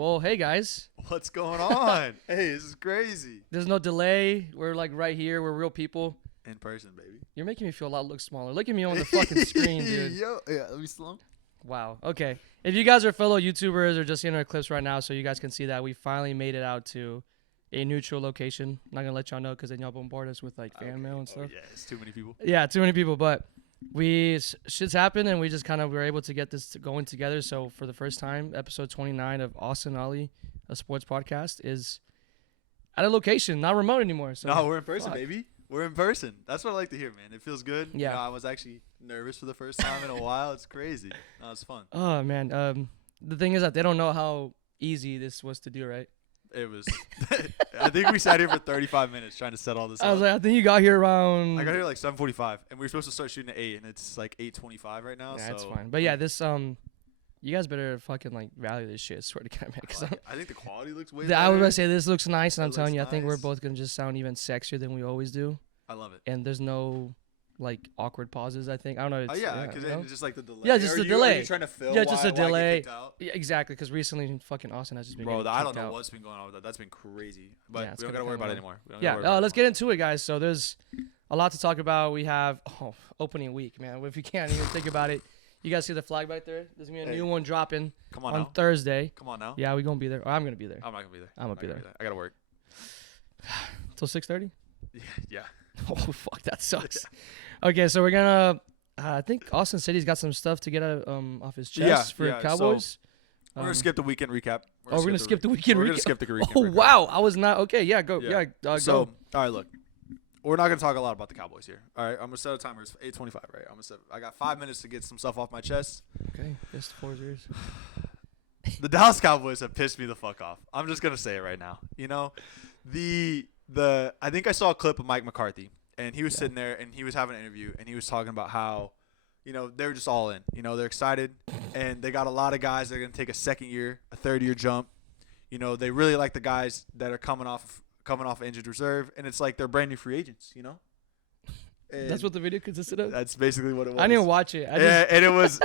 Well, hey guys. What's going on? Hey, this is crazy. There's no delay. We're like right here. We're real people. In person, baby. You're making me feel a lot look smaller. Look at me on the fucking screen, dude. Yo, yeah, let me slow. Wow. Okay. If you guys are fellow YouTubers or just seeing our clips right now so you guys can see that we finally made it out to a neutral location. I'm not going to let y'all know because then y'all bombard us with like fan mail and stuff. Yeah, it's too many people. Yeah, too many people. But shit's happened and we just kind of were able to get this going together. So for the first time, episode 29 of Austin Ollie, a sports podcast, is at a location, not remote anymore. So no, we're in person, baby. We're in person. That's what I like to hear, man. It feels good. Yeah. You know, I was actually nervous for the first time in a while. It's crazy. No, it's fun. Oh, man. The thing is that they don't know how easy this was to do, right? It was. I think we sat here for 35 minutes trying to set all this up. I was like, I think you got here around. I got here like 7:45, and we were supposed to start shooting at 8, and it's like 8:25 right now. Yeah, so that's fine. But yeah, this you guys better fucking like value this shit. Swear to God, man. Cause I think the quality looks way better. I was gonna say this looks nice, and I'm It telling you, looks I think we're nice. both gonna just sound even sexier than we always do. I love it. And there's no like awkward pauses. I think I don't know. Oh It's, yeah, because you know? it's just like the delay. Yeah, just Are the you- Are delay. you trying to film? Yeah, just a why I get delay. kicked out? Yeah, exactly. Because recently, fucking Austin has just been. Bro, getting I don't kicked know out. what's been going on with that. That's been crazy. But Yeah, it's we don't gonna gotta worry come about it on. anymore. We don't Yeah, gotta worry about let's it get into it, guys. So there's a lot to talk about. We have opening week, man. If you can't even think about it, you guys see the flag back there? There's gonna be a new one dropping Come on on now. Thursday. Come on now. Yeah, we're gonna be there. Or I'm gonna be there. I'm not gonna be there. I'm gonna be there. I gotta work. Till 6:30. Yeah. Oh fuck, that sucks. Okay, so we're gonna. I think Austin City's got some stuff to get off his chest for yeah, Cowboys. We're gonna skip the weekend recap. We're gonna skip the weekend We're recap. gonna skip the weekend Oh recap. wow, I was not okay. Yeah, go. Yeah. Yeah, So, go. all right, look. We're not gonna talk a lot about the Cowboys here. All right, I'm gonna set a timer. It's 8:25, right? I got 5 minutes to get some stuff off my chest. Okay, just 4 years. The Dallas Cowboys have pissed me the fuck off. I'm just gonna say it right now. You know, I think I saw a clip of Mike McCarthy, and he was sitting there and he was having an interview, and he was talking about how, you know, they're just all in. You know, they're excited, and they got a lot of guys that are gonna take a second year, a third year jump. You know, they really like the guys that are coming off injured reserve, and it's like they're brand new free agents. You know. And That's what the video consisted of. That's basically what it was. I didn't watch it. And it was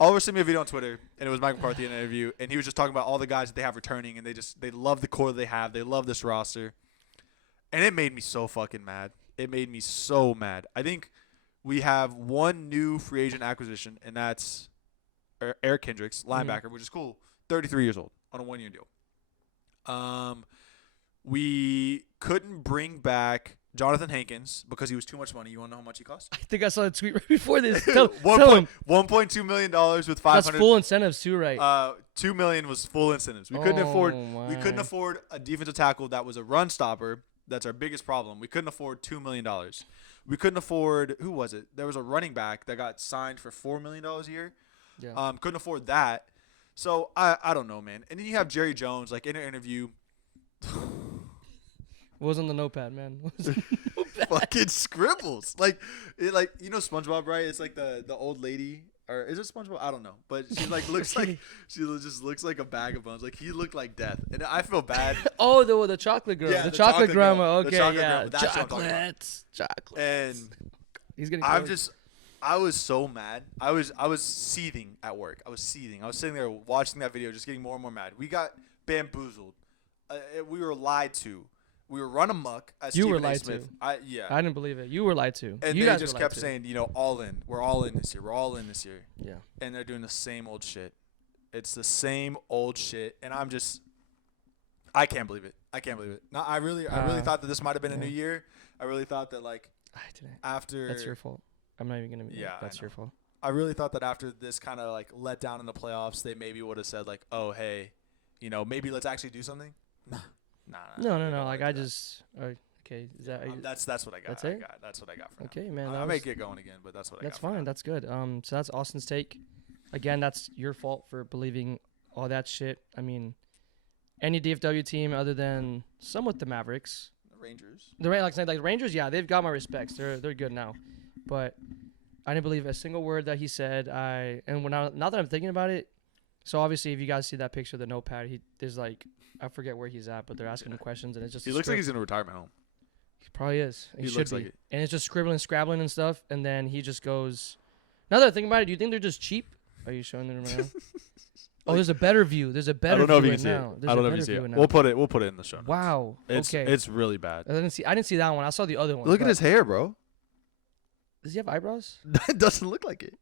Oliver sent me a video on Twitter, and it was Mike McCarthy in an interview, and he was just talking about all the guys that they have returning, and they love the core they have, they love this roster, and it made me so fucking mad. It made me so mad. I think we have one new free agent acquisition, and that's Eric Kendricks, linebacker, which is cool. 33 years old on a 1-year deal. We couldn't bring back Jonathan Hankins because he was too much money. You want to know how much he cost? I think I saw a tweet right before this. Tell him. $1.2 million with $500. That's full incentives too, right? $2 million was full incentives. We couldn't afford. my. We couldn't afford a defensive tackle that was a run stopper. That's our biggest problem. We couldn't afford $2 million. We couldn't afford. Who was it? There was a running back that got signed for $4 million a year. Yeah. Couldn't afford that. So I don't know, man. And then you have Jerry Jones, like in an interview. What was on the notepad, man? What was on the notepad? Fucking scribbles. Like you know SpongeBob, right? It's like the old lady, or is it SpongeBob? I don't know. But she like looks like she just looks like a bag of bones. Like he looked like death, and I feel bad. Oh, the chocolate girl. Yeah, the the chocolate chocolate grandma. girl. The Okay, chocolate yeah. grandma. That's what I'm talking about. Chocolates. And He's getting. I was so mad. I was seething at work. I was seething. I was sitting there watching that video, just getting more and more mad. We got bamboozled. We were lied to. We were run amok. As You were Stephen A. lied Smith. to. Yeah. I didn't believe it. You were lied to. And you they guys just were kept lied to. saying, you know, all in. We're all in this year. We're all in this year. Yeah. And they're doing the same old shit. It's the same old shit. And I can't believe it. I can't believe it. No, I really thought that this might have been a new year. I really thought that I didn't. after. That's your fault. I'm not even gonna. Yeah, That's I know. your fault. I really thought that after this kind of like let down in the playoffs, they maybe would have said like, oh hey, you know, maybe let's actually do something. Nah. No. Like I just. Okay. Is that? That's what I got. That's it? That's what I got for Okay, now. man. I may get going again, but that's what I got. That's fine. That's good. So that's Austin's take. Again, that's your fault for believing all that shit. I mean, any DFW team other than somewhat the Mavericks, Rangers. like Rangers, yeah, they've got my respects. They're good now, but I didn't believe a single word that he said. Now that I'm thinking about it, so obviously if you guys see that picture of the notepad, there's like I forget where he's at, but they're asking him questions and it's just. He looks like he's in a retirement home. He probably is. He should looks be. like it. And it's just scribbling, scrabbling and stuff, and then he just goes. Now that I think about it, do you think they're just cheap? Are you showing them right now? Oh, there's a better view. There's a better I don't know if view you can see it. now. There's I don't a know if better you see view it. now. We'll put it in the show notes. Wow. Okay. It's really bad. I didn't see that one. I saw the other one. Look at his hair, bro. Does he have eyebrows? It doesn't look like it.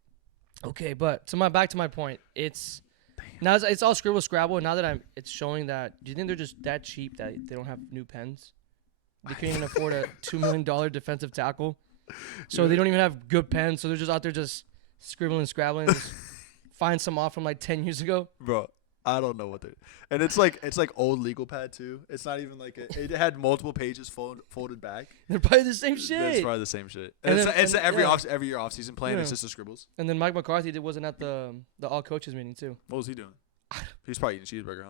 Okay, but back to my point. Now it's all scribble scrabble. And now that it's showing that. Do you think they're just that cheap that they don't have new pens? They can't even afford a $2 million defensive tackle, so they don't even have good pens. So they're just out there just scribbling, scrabbling. Just find some off from like 10 years ago. Bro, I don't know what they're. And it's like old legal pad too. It's not even like it had multiple pages folded back. They're probably the same shit. It's probably the same shit. And it's then- every yeah. year off season plan. It's just the scribbles. And then Mike McCarthy wasn't at the all coaches meeting too. What was he doing? He's probably eating a cheeseburger,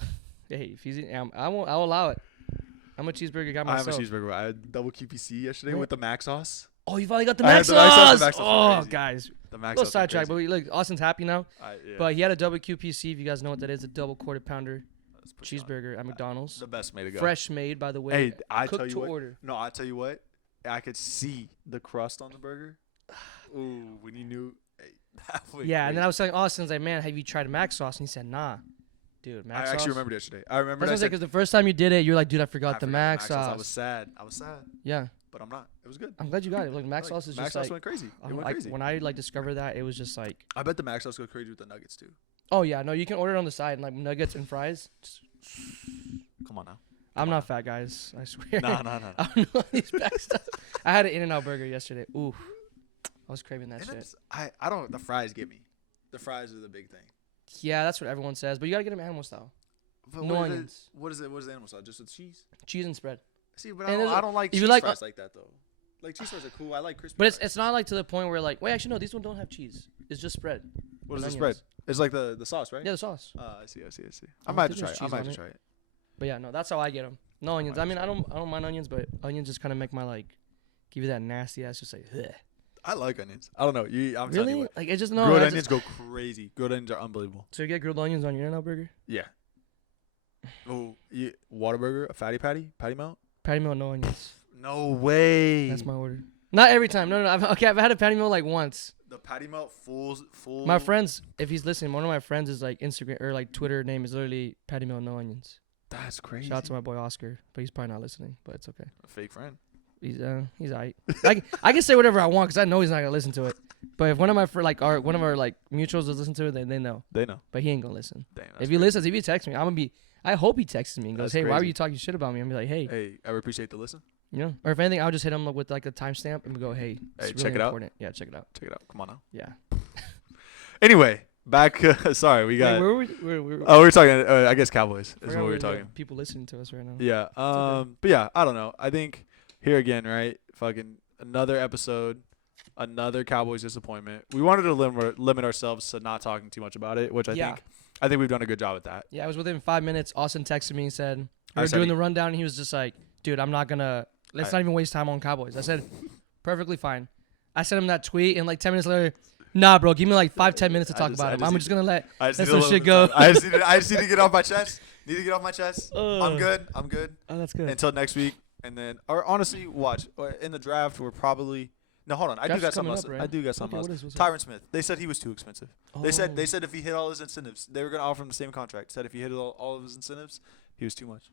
huh? Hey, if he's eating, I'll allow it. I'm a cheeseburger guy myself. I have a cheeseburger. I had double QPC yesterday with the mac sauce. Oh, you finally got the I had mac the mac sauce. sauce. The mac sauce Oh, was crazy. guys. The A mac little sauce. sidetrack, but look, Austin's happy now. Yeah. But he had a double QPC. If you guys know what that is, a double quarter pounder Let's push it on. cheeseburger at McDonald's. The best way to go. Fresh made, by the way. Hey, I cooked tell you to what. order. No, I tell you what. I could see the crust on the burger. Ooh, when you knew. Hey, that was Yeah, and crazy. then I was telling Austin, like, man, have you tried mac sauce? And he said, nah. Dude, I mac sauce. actually remembered yesterday. I remember. That's what I'm saying, because the first time you did it, you're like, dude, I forgot the mac I sauce. was sad. Yeah. But I'm not. It was good. I'm glad you got it. Like, mac sauce is Mac just sauce like, went crazy. It went like, crazy. when I like discovered that, it was just like, I bet the mac sauce goes crazy with the nuggets too. oh yeah, no, you can order it on the side and like nuggets and fries. Come on now. I'm not fat, guys. I swear. No. I don't know these back stuff. I had an In-N-Out burger yesterday. Ooh, I was craving that And shit. it's- I don't. The fries get me. The fries are the big thing. Yeah, that's what everyone says. But you gotta get them animal style. But No what is it- onions. What is it? What is the animal sauce? Just with cheese? Cheese and spread. See, but And I don't like if you cheese like- fries like that though. Like cheese fries are cool. I like crispy. But fries. it's not like to the point where like, wait, actually no, these ones don't have cheese. It's just spread. What is and the spread? onions. It's like the sauce, right? Yeah, the sauce. I see. I I might have think to try there's it. I cheese might on have it. to try it. But yeah, no, that's how I get them. No onions. I might mean, try I don't mind onions, but onions just kind of make my like, give you that nasty ass, just like, ugh. I like onions. I don't know. I'm telling you Really? what. Like it's just no. Grilled I onions just, go crazy. Grilled onions are unbelievable. so you get grilled onions on your In-N-Out burger? Yeah. Oh, Whataburger, a patty melt? Patty melt, no onions. No way. That's my order. Not every time. No. I've had a patty melt like once. The patty melt full. My friends, if he's listening, one of my friends is like Instagram or like Twitter name is literally patty melt, no onions. That's crazy. Shout out to my boy Oscar, but he's probably not listening. But it's okay. A fake friend. He's aight. I can say whatever I want because I know he's not gonna listen to it. But if one of my one of our like mutuals does listen to it, then they know. They know. But he ain't gonna listen. Damn, If he listens, if he texts me, I hope he texts me and goes, That's "Hey, why were crazy. you talking shit about me?" I'm be like, "Hey, Hey, I appreciate the listen. you know." Or if anything, I'll just hit him with like a timestamp and go, "Hey, it's Hey, really check it out. important." Yeah, check it out. Check it out. Come on now. Yeah. Anyway, back. Sorry, we got. Wait, where were we? Oh, we were talking. I guess Cowboys is Forgot what we were we talking. got people listening to us right now. Yeah. okay. But yeah, I don't know. I think here again, right? Fucking another episode, another Cowboys disappointment. We wanted to limit ourselves to not talking too much about it, which Yeah. I think we've done a good job at that. Yeah, it was within 5 minutes. Austin texted me and said, I we were said doing he- the rundown, and he was just like, dude, I'm not going to, let's not even waste time on Cowboys. I said, perfectly fine. I sent him that tweet, and like 10 minutes later, nah, bro, give me like 5-10 minutes to talk about him. I'm just going to let some shit go. I just need to get off my chest. I'm Ugh. good. Oh, that's good. Until next week, and then, or honestly, watch. Or in the draft, we're probably. No, hold on. I do Draft's got something coming else. up, right? I do got something Okay, else. what's up? Tyron Smith. They said he was too expensive. Oh. They said if he hit all his incentives, they were gonna offer him the same contract. Said if he hit all of his incentives, he was too much.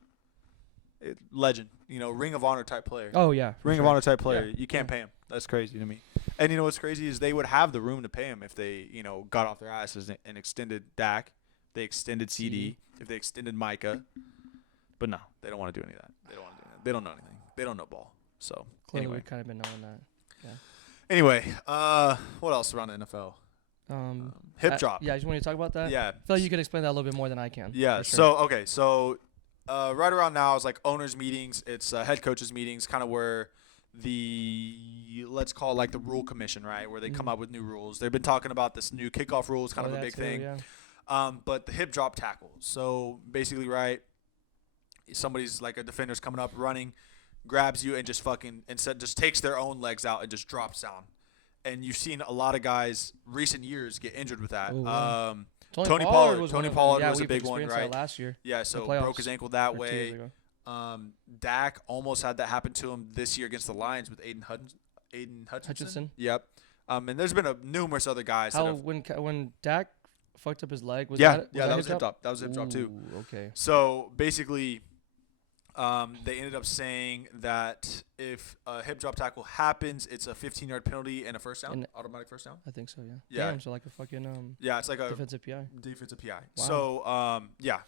Legend, Ring of Honor type player. Oh, yeah. for Ring of sure. Honor type player. Yeah, You can't yeah. pay him. That's crazy to me. And you know what's crazy is they would have the room to pay him if they, got off their asses and extended Dak, they extended CD, if they extended Micah. But no, they don't want to do any of that. They don't want to do anything. They don't know anything. They don't know ball. So Clearly, anyway. we've kind of been knowing that. Anyway, what else around the NFL? Hip drop. Yeah, you want to talk about that? Yeah. I feel like you can explain that a little bit more than I can. Yeah. for sure. So right around now is like owners meetings. It's head coaches meetings, kind of where let's call it like the rule commission, right? Where they come up with new rules. They've been talking about this new kickoff rule is kind of a that big too, thing. Yeah. But the hip drop tackle. So basically, right, somebody's like a defender's coming up, running, grabs you and just just takes their own legs out and just drops down. And you've seen a lot of guys recent years get injured with that. Oh, wow. Tony Pollard was Tony one of them. Pollard Yeah, was a we've big one, experienced right? that last year. Yeah, so playoffs, broke his ankle that or 2 years way. ago. Dak almost had that happen to him this year against the Lions with Aiden Hutchinson. Hutchinson. Yep. And there's been numerous other guys. How when Dak fucked up his leg? Was Yeah, that that was hip drop. That was hip drop too. Ooh, okay. So basically, they ended up saying that if a hip drop tackle happens, it's a 15-yard penalty and a first down, automatic first down. I think so. Yeah. Yeah. Damn, so like a fucking Yeah, it's like a defensive PI. defensive PI. Wow. So yeah.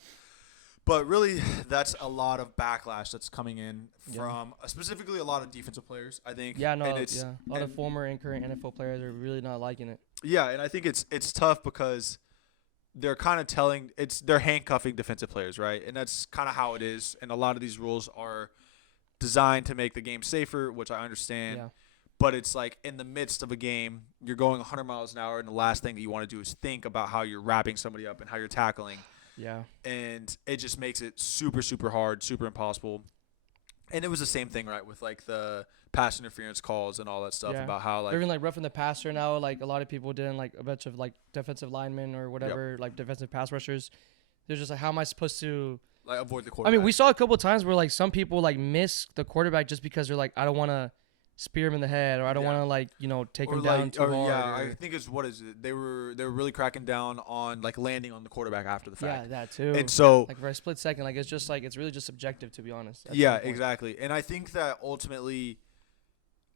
But really, that's a lot of backlash that's coming in from specifically a lot of defensive players, I think. Yeah, no, and it's, a lot of former and current NFL players are really not liking it. Yeah, and I think it's tough because they're kind of they're handcuffing defensive players, right? And that's kind of how it is. And a lot of these rules are designed to make the game safer, which I understand. Yeah. But it's like in the midst of a game, you're going 100 miles an hour, and the last thing that you want to do is think about how you're wrapping somebody up and how you're tackling. Yeah. And it just makes it super, super hard, super impossible. And it was the same thing, right, with like the pass interference calls and all that stuff about how like they're even like roughing the passer now. Like a lot of people didn't like a bunch of like defensive linemen or whatever, like defensive pass rushers. They're just like, how am I supposed to like avoid the quarterback? I mean, we saw a couple of times where like some people like miss the quarterback just because they're like, I don't want to spear him in the head, or I don't want to like take him down too hard. Yeah, I think it's what is it? They were really cracking down on like landing on the quarterback after the fact. Yeah, that too. And so like for a split second, like it's just like it's really just subjective, to be honest. Yeah, exactly. And I think that ultimately,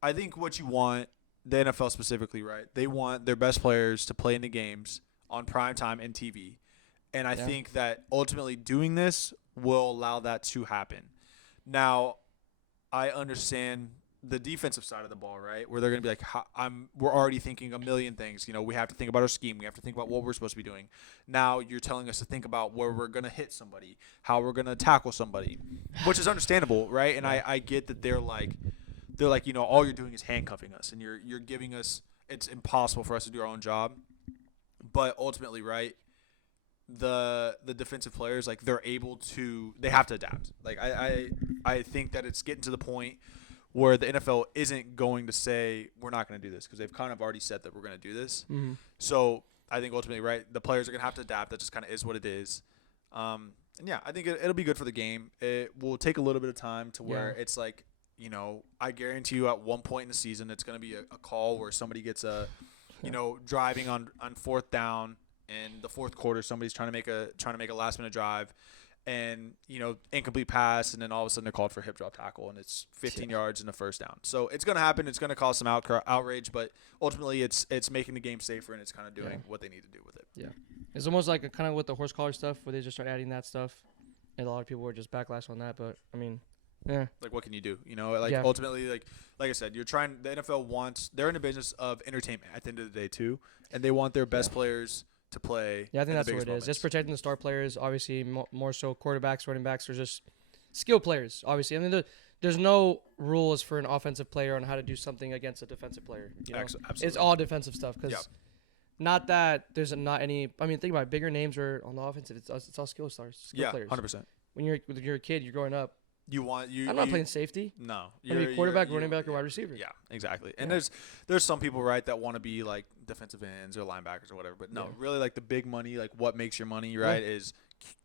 I think what you want, the NFL specifically, right? They want their best players to play in the games on primetime and TV. And I think that ultimately doing this will allow that to happen. Now, I understand the defensive side of the ball, right? Where they're going to be like, we're already thinking a million things. We have to think about our scheme. We have to think about what we're supposed to be doing. Now you're telling us to think about where we're going to hit somebody, how we're going to tackle somebody, which is understandable, right? And I get that they're like, all you're doing is handcuffing us, and you're giving us, it's impossible for us to do our own job. But ultimately, right, the defensive players, like they have to adapt. Like I think that it's getting to the point where the NFL isn't going to say we're not going to do this, because they've kind of already said that we're going to do this. Mm-hmm. So I think ultimately, right, the players are going to have to adapt. That just kind of is what it is. And yeah, I think it'll be good for the game. It will take a little bit of time to where it's like, I guarantee you at one point in the season, it's going to be a call where somebody gets driving on fourth down in the fourth quarter. Somebody's trying to make a last minute drive, and incomplete pass, and then all of a sudden they're called for hip drop tackle, and it's 15 yards and a first down. So it's going to happen. It's going to cause some outrage, but ultimately it's making the game safer, and it's kind of doing what they need to do with it. Yeah, it's almost like kind of with the horse collar stuff, where they just start adding that stuff, and a lot of people were just backlash on that. But I mean, like what can you do? Ultimately, like I said, the NFL they're in the business of entertainment at the end of the day too, and they want their best players to play. Yeah, I think that's what it is. Just protecting the star players, obviously, more so quarterbacks, running backs, or just skill players, obviously. I mean, there's no rules for an offensive player on how to do something against a defensive player. Absolutely. It's all defensive stuff, because not that there's not any. I mean, think about it, bigger names are on the offensive. It's all skill players. 100%. When you're a kid, you're growing up. I'm not playing safety. No, I mean, quarterback, running back, or wide receiver. Yeah, exactly. And there's some people, right, that want to be like defensive ends or linebackers or whatever. But no, really, like the big money, like what makes your money, right, is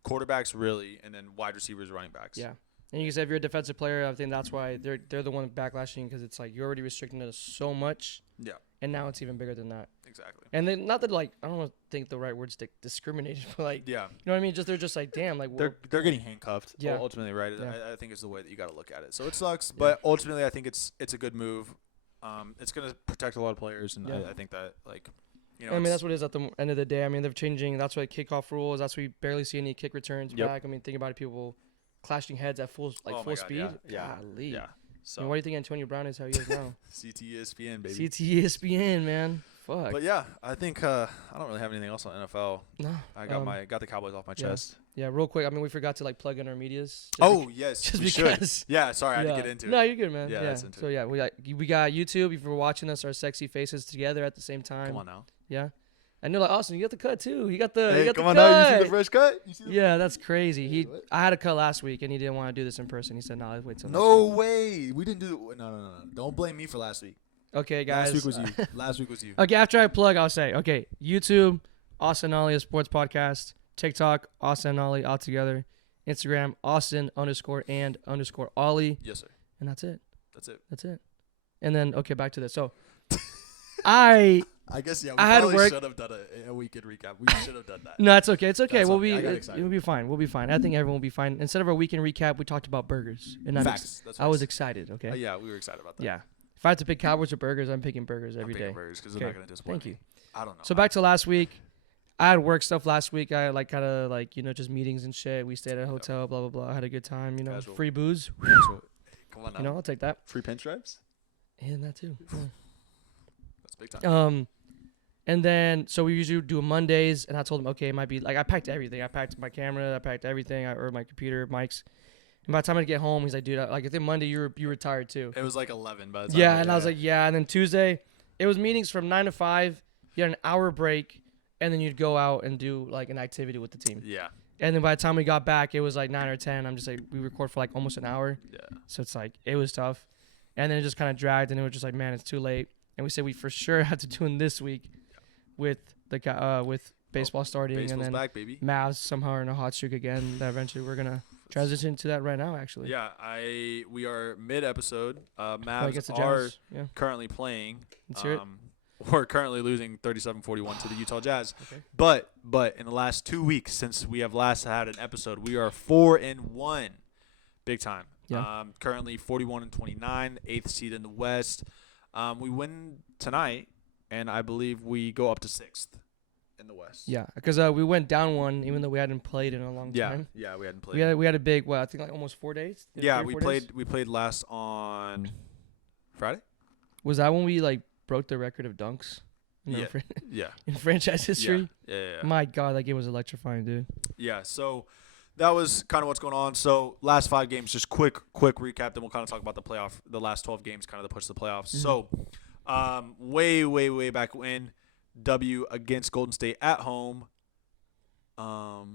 quarterbacks really, and then wide receivers, running backs. Yeah. And you can say if you're a defensive player, I think that's why they're the one backlashing, because it's like you're already restricting us so much. Yeah. And now it's even bigger than that. Exactly. And then not that like I don't think the right word's discriminated, but like you know what I mean. They're just like damn, like they're getting handcuffed. Yeah. Ultimately, right? Yeah. I think is the way that you got to look at it. So it sucks, but ultimately, I think it's a good move. It's gonna protect a lot of players, and I think that like. I mean, that's what it is at the end of the day. I mean, they're changing. That's why kickoff rules. That's why we barely see any kick returns back. I mean, think about it. People clashing heads at full speed. Golly. Yeah. So, I mean, what do you think Antonio Brown is how he is now? CTESPN, baby. CTESPN, man. Fuck. But yeah, I think I don't really have anything else on NFL. No. I got the Cowboys off my chest. Yeah, real quick. I mean, we forgot to like plug in our medias. Yes, just we because. Should. Yeah, sorry, I had to get into it. No, you're good, man. Yeah. That's into it. So we got YouTube. If you're watching us, our sexy faces together at the same time. Come on now. Yeah. And they're like, Austin, you got the cut too. You got the. Hey, you got come the on cut. now. You see the fresh cut? That's crazy. I had a cut last week, and he didn't want to do this in person. He said, "No, let's wait till." No way. We didn't do it. No. Don't blame me for last week. Okay, guys. Last week was you. Okay, after I plug, I'll say, okay, YouTube, Austin Ollie, a sports podcast. TikTok, Austin Ollie, all together. Instagram, Austin_and_Ollie. Yes, sir. And that's it. That's it. And then, okay, back to this. So, I I guess we I had probably work. should have done a weekend recap. We should have done that. No, it's okay. It's okay. That's We'll okay. be I got excited. we'll be fine. We'll be fine. I think everyone will be fine. Instead of our weekend recap, we talked about burgers, and Facts. That's I was facts. excited. Okay. Yeah, we were excited about that. Yeah. If I had to pick Cowboys or burgers, I'm picking burgers every day. Burgers because Okay. they're not gonna disappoint. Thank you. I don't know. So back to last week. I had work stuff last week. I like kind of like just meetings and shit. We stayed at a hotel. Blah blah blah. I had a good time. Casual. Free booze. Come on now. I'll take that. Free pinstripes. And that too. Yeah. That's big time. And then so we usually do Mondays, and I told him, okay, it might be like I packed everything. I packed my camera. I packed everything. Or my computer, mics. And by the time I get home, he's like, dude, I think Monday you were tired too. It was like 11 by the time. Yeah, and I was like, yeah. And then Tuesday, it was meetings from 9 to 5. You had an hour break, and then you'd go out and do like an activity with the team. Yeah. And then by the time we got back, it was like 9 or 10. I'm just like, we record for like almost an hour. Yeah. So it's like, it was tough. And then it just kind of dragged, and it was just like, man, it's too late. And we said we for sure have to do it this week with with baseball starting. Baseball's and then back, baby. Mavs somehow are in a hot streak again. That eventually we're going to transition to that right now, actually. Yeah, we are mid-episode. Against the Mavs are Jazz. Yeah. currently playing. Let's hear it. We're currently losing 37-41 to the Utah Jazz. Okay. But in the last 2 weeks since we have last had an episode, we are 4-1, big time. Yeah. Currently 41-29, 8th seed in the West. We win tonight, and I believe we go up to 6th in the West. Yeah, because we went down one, even though we hadn't played in a long time. Yeah, we hadn't played. We had a big, I think like almost 4 days. Yeah, we played last on Friday. Was that when we like broke the record of dunks? Yeah. In franchise history. Yeah. My God, that game was electrifying, dude. Yeah. So that was kind of what's going on. So last 5 games, just quick recap. Then we'll kind of talk about the last 12 games, kind of the push to the playoffs. Mm-hmm. So, way back when, W against Golden State at home. W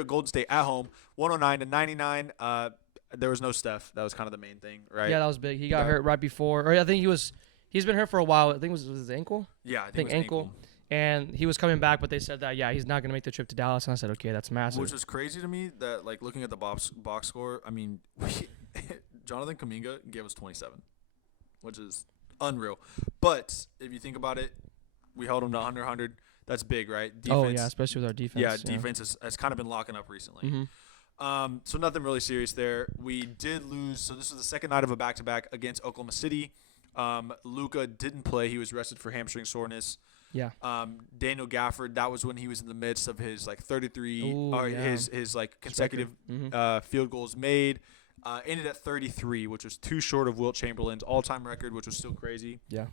at Golden State at home, 109-99. There was no Steph. That was kind of the main thing, right? Yeah, that was big. He got hurt right before, or I think he's been hurt for a while. I think it was his ankle. Yeah, I think it was ankle. And he was coming back, but they said that he's not gonna make the trip to Dallas. And I said, okay, that's massive. Which was crazy to me that like looking at the box score. I mean, Jonathan Kuminga gave us 27, which is unreal. But if you think about it, we held him to under 100. That's big, right? Defense, oh yeah, especially with our defense. Yeah, defense has kind of been locking up recently. Mm-hmm. So nothing really serious there. We did lose. So this was the second night of a back-to-back against Oklahoma City. Luka didn't play. He was rested for hamstring soreness. Yeah. Daniel Gafford, that was when he was in the midst of his like 33 his like consecutive field goals made. Ended at 33, which was 2 short of Wilt Chamberlain's all-time record, which was still crazy. Yeah.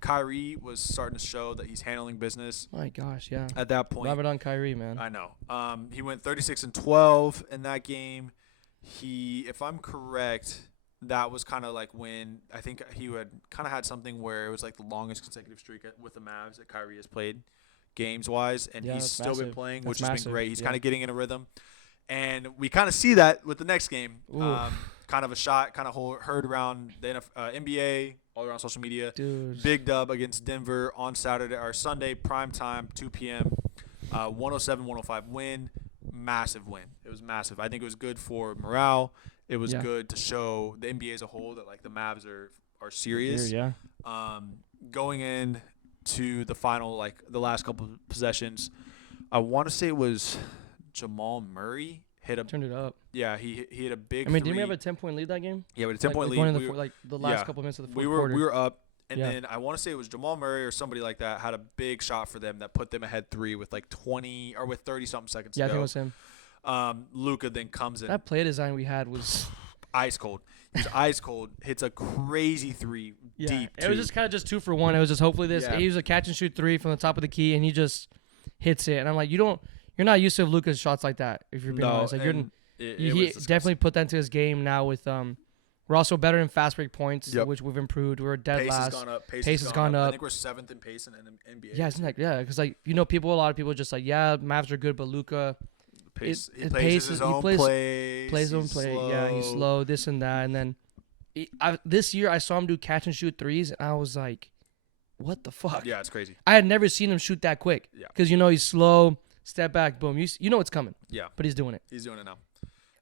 Kyrie was starting to show that he's handling business. My gosh, yeah. At that point. Love it on Kyrie, man. I know. He went 36-12 in that game. If I'm correct, that was kind of like when I think he had kind of had something where it was like the longest consecutive streak with the Mavs that Kyrie has played games-wise, and he's still been playing, which has been great. He's kind of getting in a rhythm. And we kind of see that with the next game. Kind of a shot, kind of heard around the NBA, all around social media. Dude. Big dub against Denver on Saturday or Sunday, prime time, 2 p.m. 107-105 win. Massive win. It was massive. I think it was good for morale. It was good to show the NBA as a whole that like the Mavs are serious. Yeah. Going in to the final, like the last couple of possessions, I want to say it was Jamal Murray turned it up. Yeah, he hit a big. Didn't we have a 10-point lead that game? Yeah, we had a 10-point lead. Going in the last couple minutes of the fourth quarter. We were up, and then I want to say it was Jamal Murray or somebody like that had a big shot for them that put them ahead 3 with like 20 or with 30 something seconds. Yeah, I think it was him. Luka then comes in. That play design we had was ice cold. He was ice cold. Hits a crazy 3 deep. It was just kind of just 2 for 1. It was just hopefully this. He was a catch and shoot 3 from the top of the key, and he just hits it. And I'm like, you're not used to Luka's shots like that. If you're being honest, like he definitely put that into his game now. With we're also better in fast break points, which we've improved. We're dead last. Pace has gone up. I think we're 7th in pace in NBA. Yeah, isn't that because like a lot of people just like Mavs are good, but Luka. He plays his own play. Plays his own play. Yeah, he's slow, this and that. And then this year I saw him do catch and shoot 3s, and I was like, what the fuck? Yeah, it's crazy. I had never seen him shoot that quick. Yeah. Because he's slow, step back, boom. You know it's coming. Yeah. But he's doing it. He's doing it now.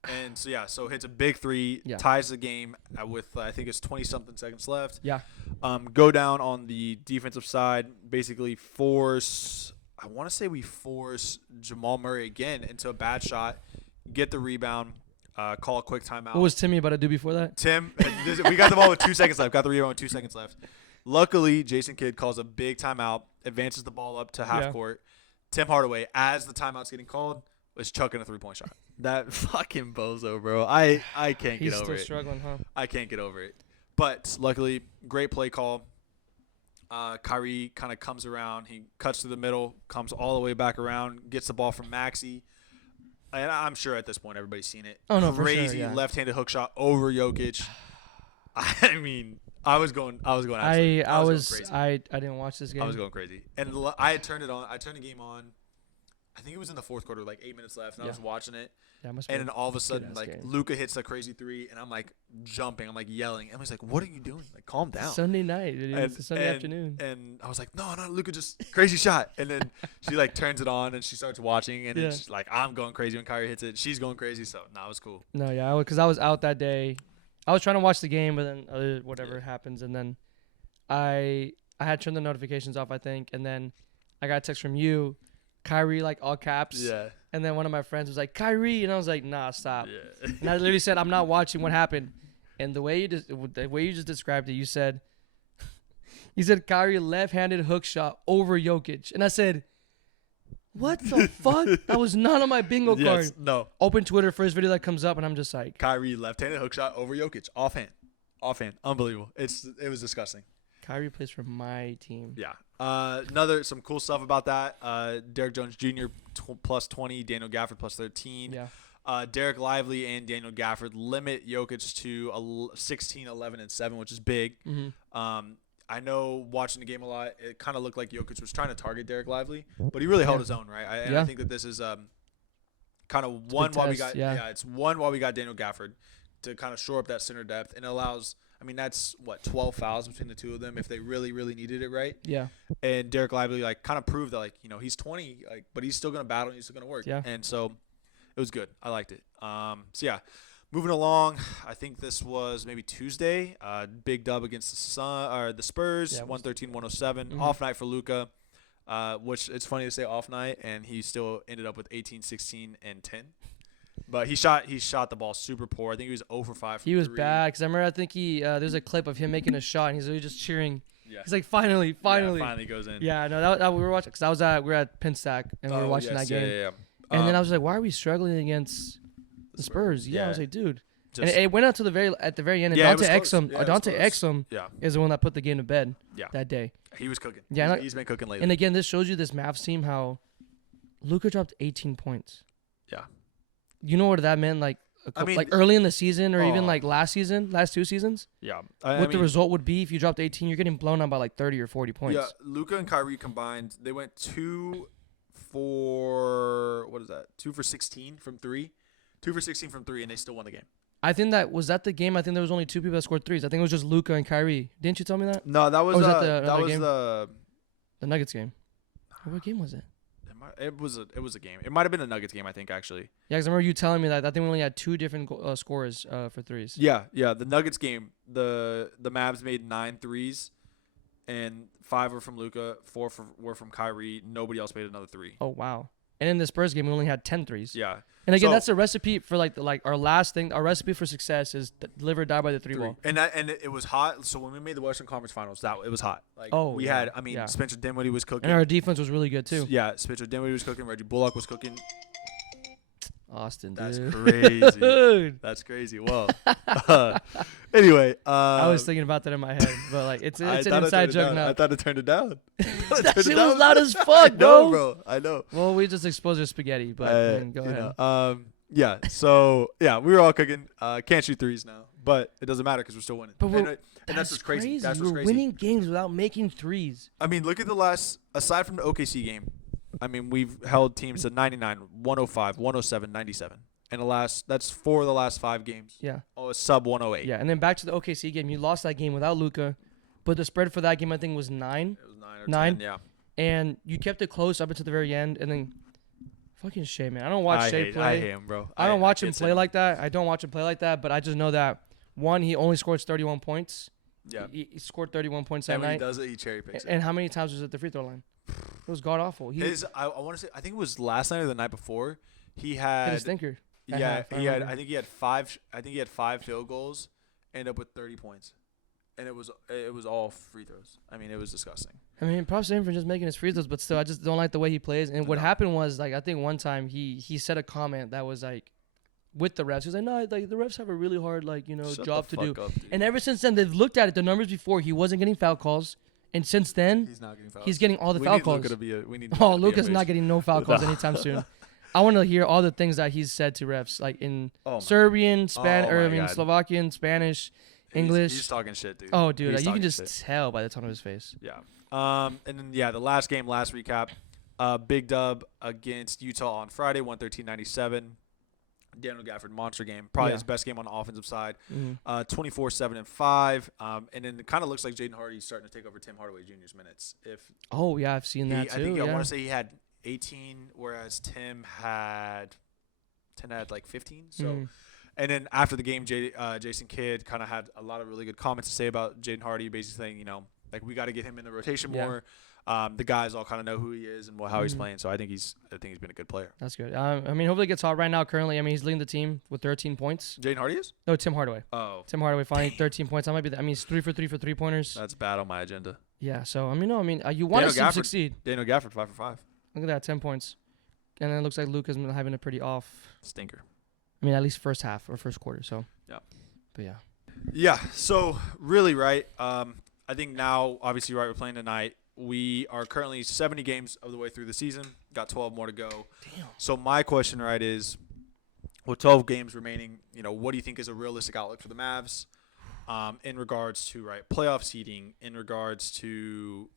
And so hits a big three, Yeah. ties the game with I think it's 20-something seconds left. Yeah. Go down on the defensive side, basically we force Jamal Murray again into a bad shot, get the rebound, call a quick timeout. What was Timmy about to do before that? We got the ball with 2 seconds left, got the rebound with 2 seconds left. Luckily, Jason Kidd calls a big timeout, advances the ball up to half court. Tim Hardaway, as the timeout's getting called, was chucking a 3-point shot. That fucking bozo, bro. I can't get over it. He's still struggling, huh? I can't get over it. But luckily, great play call. Kyrie kind of comes around. He cuts through the middle, comes all the way back around, gets the ball from Maxey. And I'm sure at this point everybody's seen it. Oh, no, Crazy for sure, yeah. left-handed hook shot over Jokic. I mean, I was going absolutely. I was going crazy. I didn't watch this game. I was going crazy. And I had turned it on. I turned the game on. I think it was in the fourth quarter, like 8 minutes left, and I was watching it. Yeah, and then all of a sudden, like, Luka hits a crazy three, and I'm, like, jumping. I'm, like, yelling. Emily's like, what are you doing? Like, calm down. Sunday night. It's a Sunday afternoon. And I was like, no, Luka, just crazy shot. And then she, like, turns it on, and she starts watching, and then she's like, I'm going crazy when Kyrie hits it. She's going crazy, so, it was cool. No, yeah, because I was out that day. I was trying to watch the game, but then whatever happens, and then I had turned the notifications off, I think, and then I got a text from you, Kyrie, like, all caps. Yeah. And then one of my friends was like, Kyrie. And I was like, nah, stop. Yeah. And I literally said, I'm not watching what happened. And the way you just described it, you said Kyrie left-handed hook shot over Jokic. And I said, what the fuck? That was not on my bingo card. Yes, no. Open Twitter, first video that comes up, and I'm just like. Kyrie left-handed hook shot over Jokic. Offhand. Unbelievable. It was disgusting. Kyrie plays for my team. Yeah. Some cool stuff about that. Derek Jones Jr. Plus 20, Daniel Gafford plus 13. Yeah. Derek Lively and Daniel Gafford limit Jokic to 16, 11, and 7, which is big. Mm-hmm. I know watching the game a lot, it kind of looked like Jokic was trying to target Derek Lively, but he really held his own, right? I think that this is kind of one while we got it's one while we got Daniel Gafford to kind of shore up that center depth, and it allows. I mean, that's 12 fouls between the two of them if they really, really needed it, right? Yeah. And Derek Lively kind of proved that he's 20, but he's still gonna battle and he's still gonna work. Yeah. And so it was good. I liked it. Moving along, I think this was maybe Tuesday. Big dub against the Spurs, 113-107. Mm-hmm. Off night for Luka, which it's funny to say off night, and he still ended up with 18, 16, and 10. But he shot the ball super poor. I think he was 0 for 5 from He was 3. bad because I remember I think there's a clip of him making a shot and he's really just cheering. Yeah. He's like, finally. Yeah, finally goes in. Yeah, no, that we were watching because we were at Pinstack and we were watching that game. Yeah. And then I was like, why are we struggling against the Spurs? Yeah, I was like, dude. And it went out to the very end. And Dante Exum is the one that put the game to bed that day. He was cooking. Yeah, he's been cooking lately. And again, this shows you this Mavs team how Luka dropped 18 points. Yeah. You know what that meant? Like early in the season or even like last 2 seasons? Yeah. The result would be if you dropped 18, you're getting blown out by like 30 or 40 points. Yeah, Luka and Kyrie combined, they went 2 for 16 from 3. 2 for 16 from 3, and they still won the game. I think that the game. I think there was only 2 people that scored threes. I think it was just Luka and Kyrie. Didn't you tell me that? No, that was the Nuggets game. What game was it? It was a game. It might have been a Nuggets game, I think, actually. Yeah, because I remember you telling me that. I think we only had 2 different scorers for threes. Yeah. The Nuggets game, the Mavs made 9 threes, and 5 were from Luka, 4 were from Kyrie. Nobody else made another 3. Oh, wow. And in the Spurs game, we only had 10 threes. Yeah. And again, that's a recipe for our last thing. Our recipe for success is live or die by the 3 ball. And it was hot. So when we made the Western Conference Finals, it was hot. Spencer Dinwiddie was cooking. And our defense was really good too. Yeah, Spencer Dinwiddie was cooking. Reggie Bullock was cooking. Austin, that's dude. crazy. Dude. That's crazy. Well, anyway, I was thinking about that in my head, but it's an inside joke now. I thought it turned it down. That shit was loud as fuck, bro. I know. Well, we just exposed your spaghetti, but go ahead. So we were all cooking. Can't shoot threes now, but it doesn't matter because we're still winning. But that's what's crazy. That's what's crazy. We're winning games without making threes. I mean, look at aside from the OKC game. I mean, we've held teams to 99, 105, 107, 97. And that's 4 of the last 5 games. Yeah. Oh, a sub 108. Yeah, and then back to the OKC game. You lost that game without Luka, but the spread for that game I think was 9. It was 9 or 10, yeah. And you kept it close up until the very end, and then Fucking Shea, man. I don't watch Shea play. I hate him, bro. I don't watch him can't play stand like that. I don't watch him play like that. But I just know that one, he only scores 31 points. Yeah. He scored 31 points that And when night. he does it, he cherry picks it. And how many times was it at the free throw line? It was god awful. I want to say, I think it was last night or the night before. He hit had a stinker. Yeah, I remember. I think he had five. I think he had 5 field goals, end up with 30 points, and it was all free throws. I mean, it was disgusting. I mean, props to him for just making his free throws, but still, I just don't like the way he plays. And what No. happened was, like, I think one time he said a comment that was like, with the refs, he was like, no, like the refs have a really hard, like, Shut job the to do. fuck up, dude. And ever since then, they've looked at it. The numbers before, he wasn't getting foul calls, and since then, he's not getting fouls. he's getting all the we foul need calls. Luka to be we need Oh, Luka to be a Luka's not bitch. getting no foul calls anytime soon. I want to hear all the things that he's said to refs, like in Oh, my- Serbian, Oh my God. Slovakian, Spanish, English. He's talking shit, dude. Oh, dude, He's like, you can talking just shit. tell by the tone of his face. Yeah. And then the last game, last recap, big dub against Utah on Friday, 113-97. Daniel Gafford monster game, probably Yeah. his best game on the offensive side. Mhm. 24-7-5. And then it kind of looks like Jaden Hardy's starting to take over Tim Hardaway Jr.'s minutes. Oh yeah, I've seen that I too. think yeah. I want to say he had 18, whereas Tim had like 15. So, Mhm. and then after the game, Jason Kidd kind of had a lot of really good comments to say about Jaden Hardy, basically saying, like we got to get him in the rotation Yeah. more. The guys all kind of know who he is and how he's Mhm. playing. So I think he's been a good player. That's good. I mean, hopefully it gets hot right now. Currently, I mean, he's leading the team with 13 points. Jaden Hardy is? No, Tim Hardaway. Oh, Tim Hardaway finally 13 points. That might be. I mean, he's 3 for 3 for 3-pointers. that's bad on my agenda. Yeah. So I mean, no. I mean, you want to Daniel see him Gafford. succeed. Daniel Gafford 5 for 5. Look at that, 10 points. And then it looks like Luka's been having a pretty off. Stinker. I mean, at least first half or first quarter. So. Yeah. But yeah. Yeah. So really, right. I think now, obviously, right, we're playing tonight. We are currently 70 games of the way through the season. Got 12 more to go. Damn. So my question, right, is with 12 games remaining, what do you think is a realistic outlook for the Mavs in regards to, right, playoff seeding, in regards to,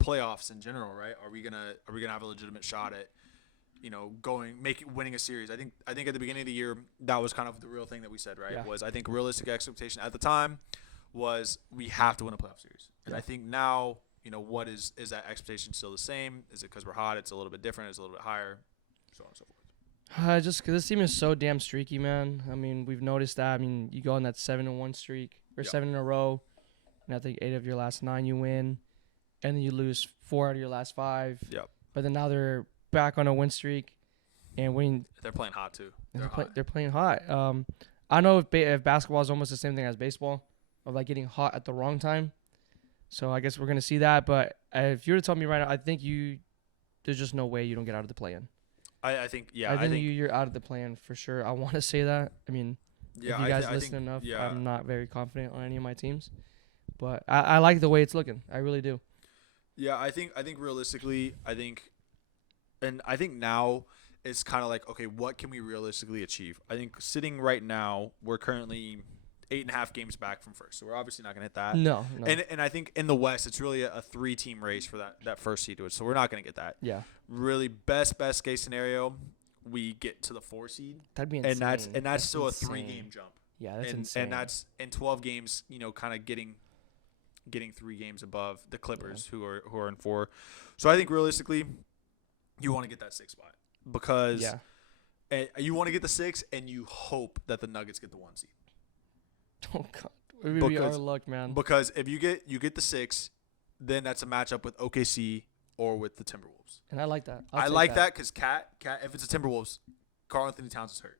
playoffs in general, right? Are we gonna have a legitimate shot at, winning a series? I think at the beginning of the year that was kind of the real thing that we said, right? Yeah. Was I think realistic expectation at the time was we have to win a playoff series, and Yeah. I think now. What is that expectation still the same? Is it because we're hot? It's a little bit different. It's a little bit higher, so on and so forth. Just because this team is so damn streaky, man. I mean, we've noticed that. I mean, you go on that 7-1 streak or Yep. 7 in a row, and I think 8 of your last 9 you win, and then you lose 4 out of your last 5. Yep. But then now they're back on a win streak, and winning. They're playing hot too. and They're hot. they're playing hot. I know if basketball is almost the same thing as baseball, of like getting hot at the wrong time. So I guess we're gonna see that. But if you were to tell me right now, I think there's just no way you don't get out of the play-in. I think I think you're out of the play-in for sure. I want to say that. I mean, yeah. if you guys I listen think, enough, yeah. I'm not very confident on any of my teams, but I like the way it's looking. I really do. Yeah, I think realistically, I think now it's kind of like, okay, what can we realistically achieve? I think sitting right now, we're currently 8.5 games back from first, so we're obviously not gonna hit that. No. And I think in the West, it's really a 3-team race for that first seed to it, so we're not gonna get that. Yeah. Really, best case snenario, we get to the 4 seed, That'd be insane. and that's still insane. a 3-game jump. Yeah, that's and insane. and that's in 12 games, kind of getting 3 games above the Clippers, who are in 4. So I think realistically, you want to get that 6th spot because you want to get the 6, and you hope that the Nuggets get the 1 seed. Oh God, it would be our luck, man. Because if you get the 6, then that's a matchup with OKC or with the Timberwolves. And I like that. I like that because Cat, if it's a Timberwolves, Karl Anthony Towns is hurt.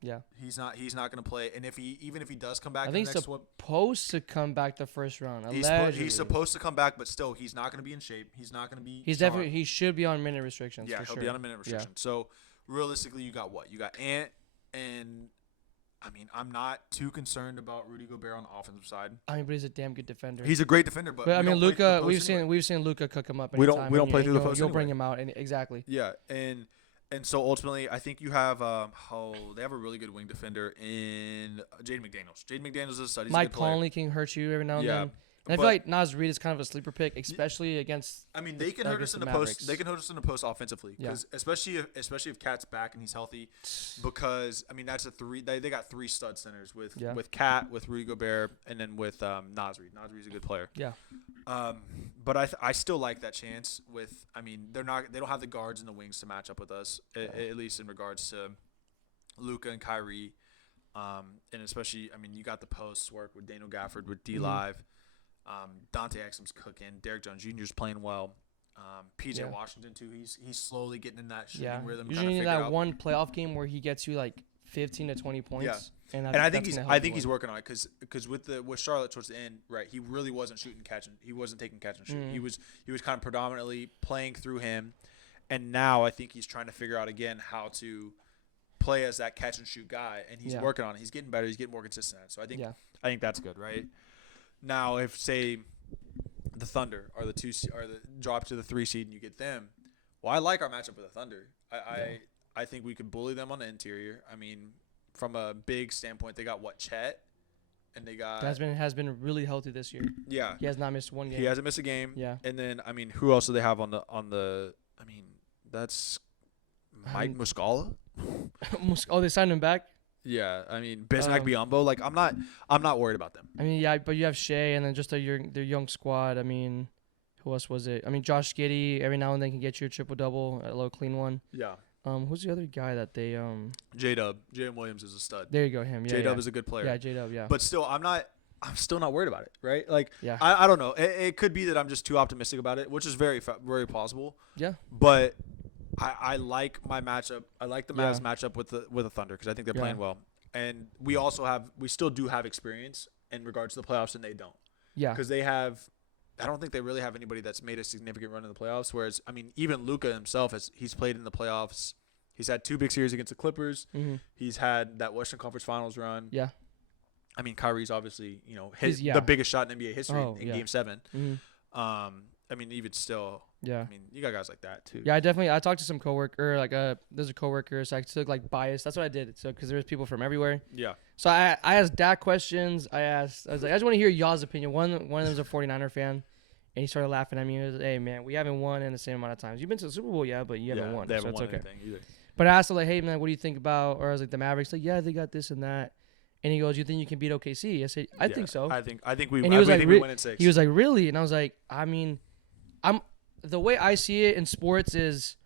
Yeah. He's not going to play, and even if he does come back, I in think the he's next one, supposed to come back the first round. he's supposed to come back, but still, he's not going to be in shape. He's not going to be. He's sharp. definitely. He should be on minute restrictions. Yeah, for he'll sure. be on a minute restriction. So realistically, you got what? You got Ant, and I mean, I'm not too concerned about Rudy Gobert on the offensive side. I mean, but he's a damn good defender. He's a great defender, but I we mean, don't play through the Luka. post anyway. We've seen Luka cook him up. We don't anytime, play through the you'll- post You'll bring anyway. him out, and exactly. Yeah, and so ultimately, I think you have they have a really good wing defender in Jaden McDaniels. Jaden McDaniels is a stud. He's a Mike good player. Conley can hurt you every now and then. And I feel like Naz Reid is kind of a sleeper pick, especially against. I mean, they can hurt us in the post. They can hurt us in the post offensively, because especially if Cat's back and he's healthy, because I mean that's a three. They got 3 stud centers with Cat, with Rudy Gobert, and then with Naz Reid. Naz Reid's a good player. Yeah. But I still like that chance. They don't have the guards and the wings to match up with us, at least in regards to Luka and Kyrie, and especially I mean you got the posts work with Daniel Gafford with D Live. Dante Exum's cooking. Derek Jones Jr. is playing well. PJ Washington too. He's slowly getting in that shooting rhythm. Usually in that one playoff game where he gets you like 15 to 20 points. Yeah. And I think he's working on it because with Charlotte towards the end, right? He really wasn't shooting catch and he wasn't taking catch and shoot. He was kind of predominantly playing through him, and now I think he's trying to figure out again how to play as that catch and shoot guy, and he's working on it. He's getting better. He's getting more consistent at it. So I think that's good, right? Now, if say the Thunder are the drop to the 3 seed and you get them, well, I like our matchup with the Thunder. I think we could bully them on the interior. I mean, from a big standpoint, they got Chet, and they got has been really healthy this year. Yeah, he has not missed one game. He hasn't missed a game. Yeah, and then I mean, who else do they have on the? I mean, that's Mike Muscala. Oh, they signed him back. Yeah, I mean Bismack Biyombo. Like I'm not worried about them. I mean, yeah, but you have Shea and then just their young squad. I mean, who else was it? I mean, Josh Giddey every now and then can get you a triple double, a low clean one. Yeah. Who's the other guy that they J-Dub. J.M. Williams is a stud. There you go, him. Yeah. J-Dub is a good player. Yeah, J-Dub. Yeah. But still, I'm still not worried about it, right? Like, I don't know. It could be that I'm just too optimistic about it, which is very very plausible. Yeah. But I like my matchup. I like the Mavs matchup with the Thunder because I think they're playing well, and we still do have experience in regards to the playoffs, and they don't. Yeah. Because they have. I don't think they really have anybody that's made a significant run in the playoffs. Whereas, I mean, even Luka himself he's played in the playoffs. He's had 2 big series against the Clippers. Mm-hmm. He's had that Western Conference Finals run. Yeah. I mean, Kyrie's obviously the biggest shot in NBA history in Game 7. Mm-hmm. I mean, even still. Yeah. I mean, you got guys like that too. Yeah, I talked to some coworker, there's a coworker, so I took bias. That's what I did. So because there's people from everywhere. Yeah. So I asked Dak questions. I was like, I just want to hear y'all's opinion. One of them's a 49er fan, and he started laughing at me. He was like, hey man, we haven't won in the same amount of times. You've been to the Super Bowl, but you haven't won. They haven't so won it's okay. anything either. But I asked him hey man, what do you think about? Or I was like, the Mavericks. Like, yeah, they got this and that. And he goes, you think you can beat OKC? I said, I think so. I think we. And he was like, we win in 6. He was like, really? And I was like, I mean, the way I see it in sports is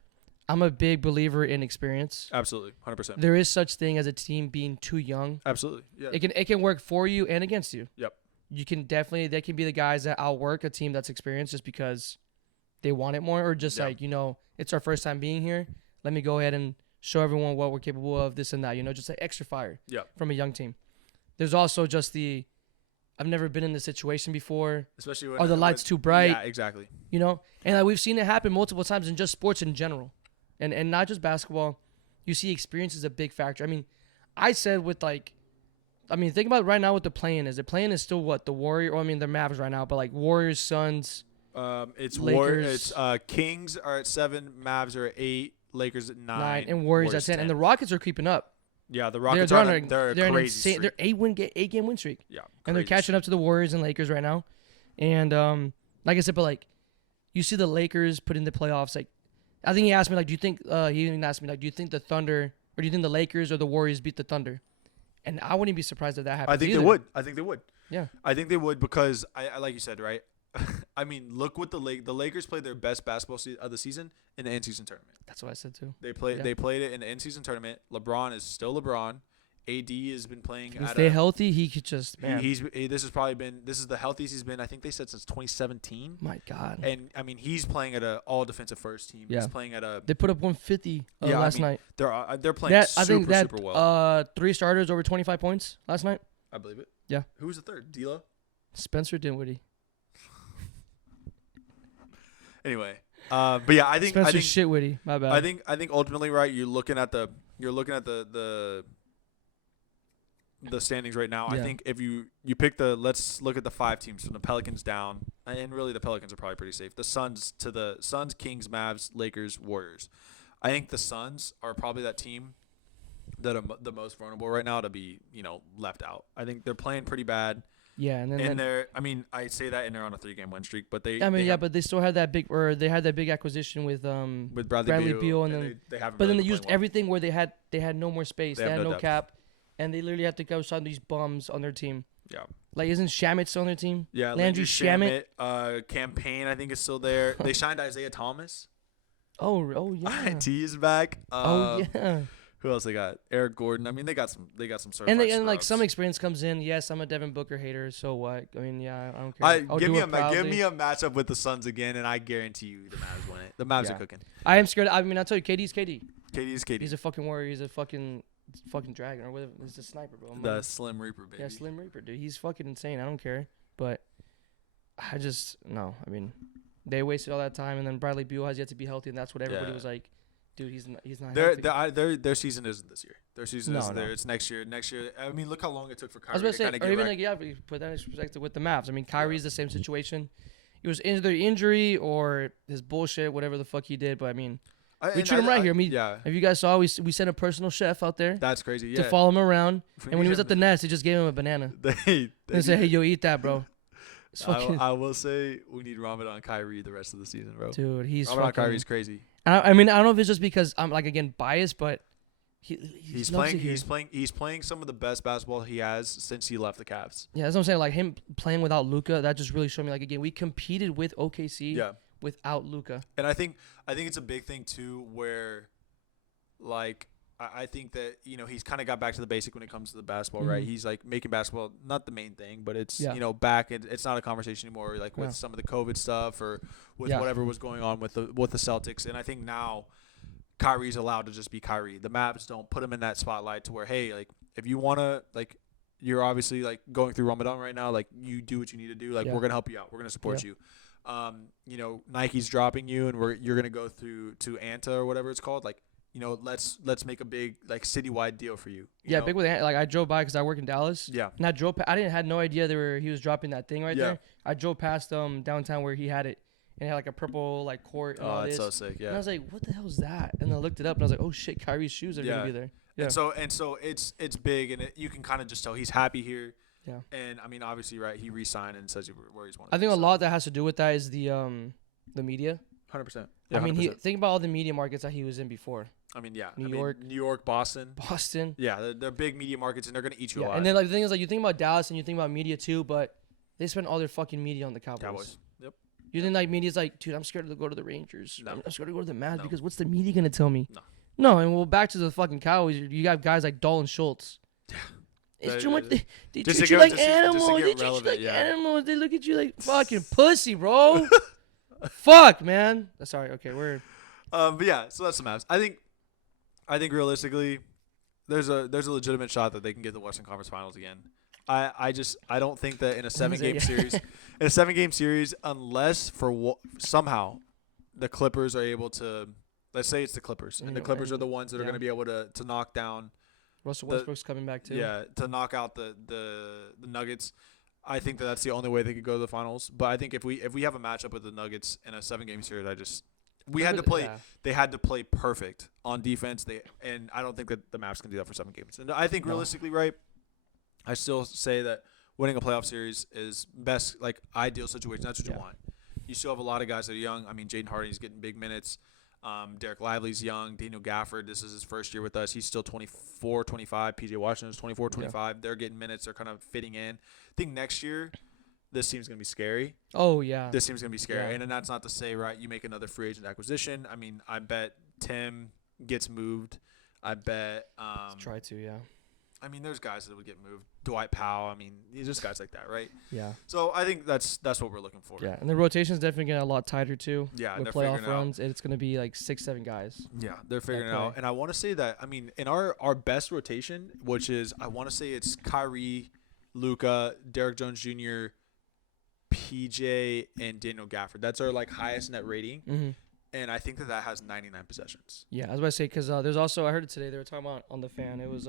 I'm a big believer in experience. Absolutely, 100%. There is such thing as a team being too young. Absolutely, yeah. It can work for you and against you. Yep. You can they can be the guys that outwork a team that's experienced just because they want it more, or just it's our first time being here. Let me go ahead and show everyone what we're capable of, this and that. Just like extra fire. From a young team. There's also just I've never been in this situation before. Especially when are the lights too bright? Yeah, exactly. And we've seen it happen multiple times in just sports in general, and not just basketball. You see, experience is a big factor. I mean, I said think about it right now what the play-in is. The play-in is still what the the Mavs right now, but Warriors, Suns. It's Lakers. It's Kings are at 7, Mavs are at 8, Lakers at 9, and Warriors at 10, and the Rockets are creeping up. Yeah, the Rockets they're crazy. They're 8-game win streak. Yeah, and they're catching up to the Warriors and Lakers right now. And like I said, but you see the Lakers put in the playoffs. I think he asked me do you think he even asked me do you think the Thunder or do you think the Lakers or the Warriors beat the Thunder? And I wouldn't be surprised if that happens. I think they would. Yeah, I think they would because I like you said, right. I mean, look what the Lakers played their best basketball of the season in the in-season tournament. That's what I said too. They played it in the in-season tournament. LeBron is still LeBron. AD has been playing. If stay healthy, he could just. Man. This is the healthiest he's been. I think they said since 2017. My God. And I mean, he's playing at an all defensive first team. Yeah. He's playing at a. They put up 150 last night. They're playing super well. 3 starters over 25 points last night. I believe it. Yeah. Who was the third? D'Lo. Spencer Dinwiddie. Anyway, but yeah, I think Shitwitty. My bad. I think ultimately, right, you're looking at the standings right now. Yeah. I think if you pick let's look at the 5 teams from the Pelicans down, and really the Pelicans are probably pretty safe. The Suns, Kings, Mavs, Lakers, Warriors. I think the Suns are probably that team that are the most vulnerable right now to be left out. I think they're playing pretty bad. Yeah, and then they're, I mean, I say that and they're on a 3-game win streak, but I mean, yeah, but they still had that they had that big acquisition with Bradley Beal, and then they haven't. but then really they been used playing well. everything where they had no more space, They they have had no no depth. cap, and they literally had to go sign these bums on their team. Yeah. Like, isn't Shamet still on their team? Yeah, Landry Shamet. Campaign, I think, is still there. They signed Isaiah Thomas. Oh yeah. IT is back. Oh yeah. Who else they got? Eric Gordon. I mean, they got some And like some experience comes in. Yes, I'm a Devin Booker hater, so what? I mean, yeah, I don't care. I'll give do me it proudly. give me a matchup with the Suns again, and I guarantee you the Mavs win it. The Mavs Yeah. are cooking. I am scared. I mean, I'll tell you, KD's KD. KD's KD. He's a fucking warrior. He's a fucking dragon or whatever. He's a sniper, bro. The Slim Reaper, baby. Yeah, Slim Reaper, dude. He's fucking insane. I don't care, but I just no. I mean, they wasted all that time, and then Bradley Beal has yet to be healthy, and that's what everybody was like. Dude, he's not healthy. Their season isn't this year. Their season isn't there. It's next year. Next year. I mean, look how long it took for Kyrie I was about to say, kind of or get even back. like, yeah, but you put that in perspective with the Mavs. I mean, Kyrie's the same situation. It was either injury or his bullshit, whatever the fuck he did. But I mean, we treat him right here. I mean, yeah, if you guys saw, we sent a personal chef out there that's crazy. to Yeah. follow him around. And when he was at the Nest, they just gave him a banana. They said, "Hey, yo, eat that, bro." It's I fucking, will say we need Ramadan Kyrie the rest of the season, bro. dude, he's Ramadan fucking. Kyrie's crazy. I mean, I don't know if it's just because I'm like again biased, but He's playing some of the best basketball he has since he left the Cavs. Yeah, that's what I'm saying. Like him playing without Luka, that just really showed me. Like again, we competed with OKC without Luka. And I think it's a big thing too, where like I think that he's kind of got back to the basic when it comes to the basketball, right? He's like making basketball not the main thing, but it's back. It's not a conversation anymore, like with some of the COVID stuff or with whatever was going on with the Celtics. And I think now Kyrie's allowed to just be Kyrie. The Mavs don't put him in that spotlight to where, hey, like if you wanna, like you're obviously like going through Ramadan right now, like you do what you need to do. Like we're gonna help you out. We're gonna support you. Nike's dropping you, and you're gonna go through to Anta or whatever it's called. Like let's make a big like citywide deal for you. you know? Big with like I drove by because I work in Dallas. Yeah. And I drove. I had no idea he was dropping that thing right there. I drove past downtown where he had it. And it had like a purple like court and all that's this. so sick, yeah. And I was like, what the hell is that? And then I looked it up and I was like, oh shit, Kyrie's shoes are gonna be there. Yeah. And so it's big, and you can kind of just tell he's happy here. Yeah. And I mean, obviously, right? He re-signed and says where he's wanted. I think a lot that has to do with that is the media. 100%. I mean, think about all the media markets that he was in before. I mean, yeah. New York, Boston. Yeah, they're big media markets, and they're gonna eat you alive. And then like the thing is, like you think about Dallas and you think about media too, but they spend all their fucking media on the Cowboys. Yep. You think like media's like, dude, I'm scared to go to the Rangers. No. I'm scared to go to the Mavs No. because what's the media gonna tell me? No. No, and well, back to the fucking Cowboys. You got guys like Dalton Schultz. It's too much. They treat you like animals. They treat you like animals. They look at you like fucking pussy, bro. Fuck, man. Sorry. Okay, we're. But yeah, so that's the Mavs. I think realistically, there's a legitimate shot that they can get the Western Conference Finals again. I don't think that in a 7-game series, unless somehow the Clippers are able to, let's say it's the Clippers, and the Clippers are the ones that are going to be able to knock down. Russell Westbrook's coming back too. Yeah, to knock out the Nuggets. I think that's the only way they could go to the finals. But I think if we have a matchup with the Nuggets in a 7-game series, they had to play perfect on defense. And I don't think that the Mavs can do that for 7 games. And I think realistically, right, I still say that winning a playoff series is best, like ideal situation. That's what you want. You still have a lot of guys that are young. I mean, Jaden Hardy's getting big minutes. Derek Lively's young. Daniel Gafford, this is his first year with us. He's still 24, 25. PJ Washington's 24, 25. They're getting minutes. They're kind of fitting in. I think next year, this team's going to be scary. Oh, yeah. This team's going to be scary. Yeah. And then that's not to say, right, you make another free agent acquisition. I mean, I bet Tim gets moved. I bet try to, yeah. I mean, there's guys that would get moved. Dwight Powell. I mean, just guys like that, right? Yeah. So I think that's what we're looking for. Yeah, and the rotation's definitely getting a lot tighter too. Yeah, with playoff runs, it's going to be like 6-7 guys. Yeah, they're figuring it out. And I want to say that, I mean, in our best rotation, which is, I want to say it's Kyrie, Luka, Derek Jones Jr., PJ, and Daniel Gafford. That's our like highest net rating. Mm-hmm. And I think that has 99 possessions. Yeah, I was about to say, because there's also, I heard it today, they were talking about on the fan, it was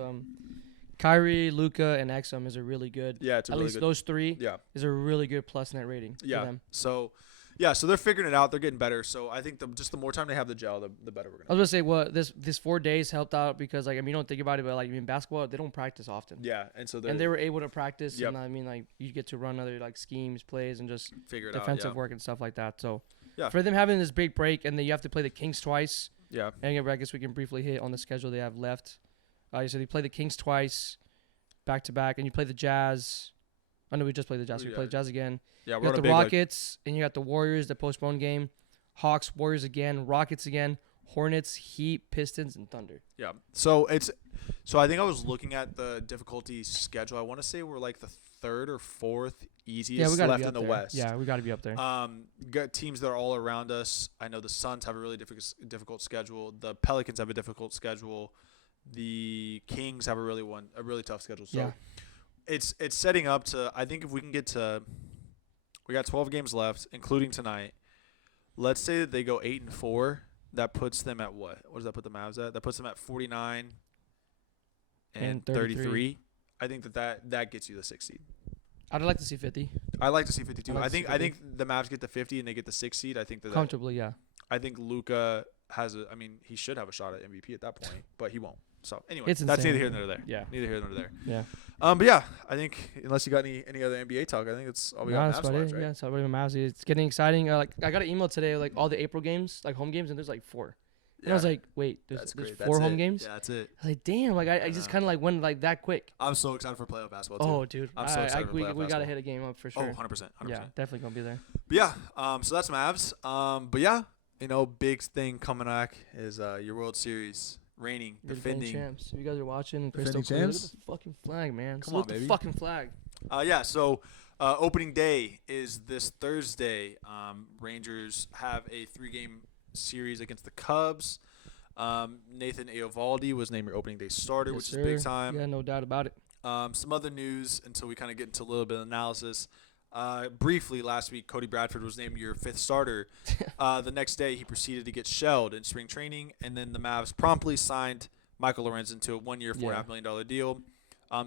Kyrie, Luka, and Exum is a really good. Yeah, it's a at really least good, those three. Yeah, is a really good plus net rating. Yeah. For them. So, Yeah, so they're figuring it out. They're getting better. So I think just the more time they have the gel, the better we're I gonna. was gonna say, this 4 days helped out because like I mean you don't think about it, but like I mean basketball they don't practice often. Yeah, and so And they were able to practice, Yep. and I mean like you get to run other like schemes, plays, and just figure it defensive out. work and stuff like that. So Yeah. for them having this big break, and then you have to play the Kings twice. Yeah. And I guess we can briefly hit on the schedule they have left. So you play the Kings twice, back to back, and you play the Jazz. I know we just played the Jazz. So you play the Jazz again. Yeah, You we're got on the a big, Rockets, and you got the Warriors, the postponed game. Hawks, Warriors again, Rockets again, Hornets, Heat, Pistons, and Thunder. Yeah. So I think I was looking at the difficulty schedule. I want to say we're like the third or fourth easiest we left be in the there. West. Yeah, we got to be up there. Got teams that are all around us. I know the Suns have a really difficult schedule. The Pelicans have a difficult schedule. The Kings have a really tough schedule. So Yeah. it's setting up to. I think if we can get to, we got 12 games left, including tonight. Let's say that they go 8-4. That puts them at what? What does that put the Mavs at? That puts them at 49 and 33. I think that gets you the 6th seed. I'd like to see 50 I like to see 52. I'd like to see 50. I think the Mavs get the 50 and they get the 6th seed. I think that comfortably. Yeah. I think Luka has a. I mean, he should have a shot at MVP at that point, but he won't. So anyway, It's that's neither insane. here nor there. Yeah. Neither here nor there. Yeah. But yeah, I think unless you got any other NBA talk, I think it's all we got. That's about Mavs-wise, it. right? Yeah, that's about it. Mavs. It's getting exciting. Like I got an email today, like all the April games, like home games, and there's like 4. And I was like, wait, there's that's great. 4 home it. games? Yeah, that's it. I was like, damn, like I just kind of like went like that quick. I'm so excited for playoff basketball too. Oh, dude. I'm so excited for we playoff got to basketball. hit a game up for Oh, sure. 100%. Yeah, definitely going to be there. But yeah, so that's Mavs. But yeah, big thing coming back is your World Series. Reigning, defending champs. If you guys are watching, defending Crystal Clear, look champs? at the fucking flag, man. Come on, Salute the baby. fucking flag. Yeah, so opening day is this Thursday. Rangers have a 3-game series against the Cubs. Nathan Eovaldi was named your opening day starter, Yes, which sir. is big time. Yeah, no doubt about it. Some other news until we kind of get into a little bit of analysis. Briefly, last week, Cody Bradford was named your 5th starter. The next day, he proceeded to get shelled in spring training, and then the Mavs promptly signed Michael Lorenzen to a 1-year, $4.5 million deal.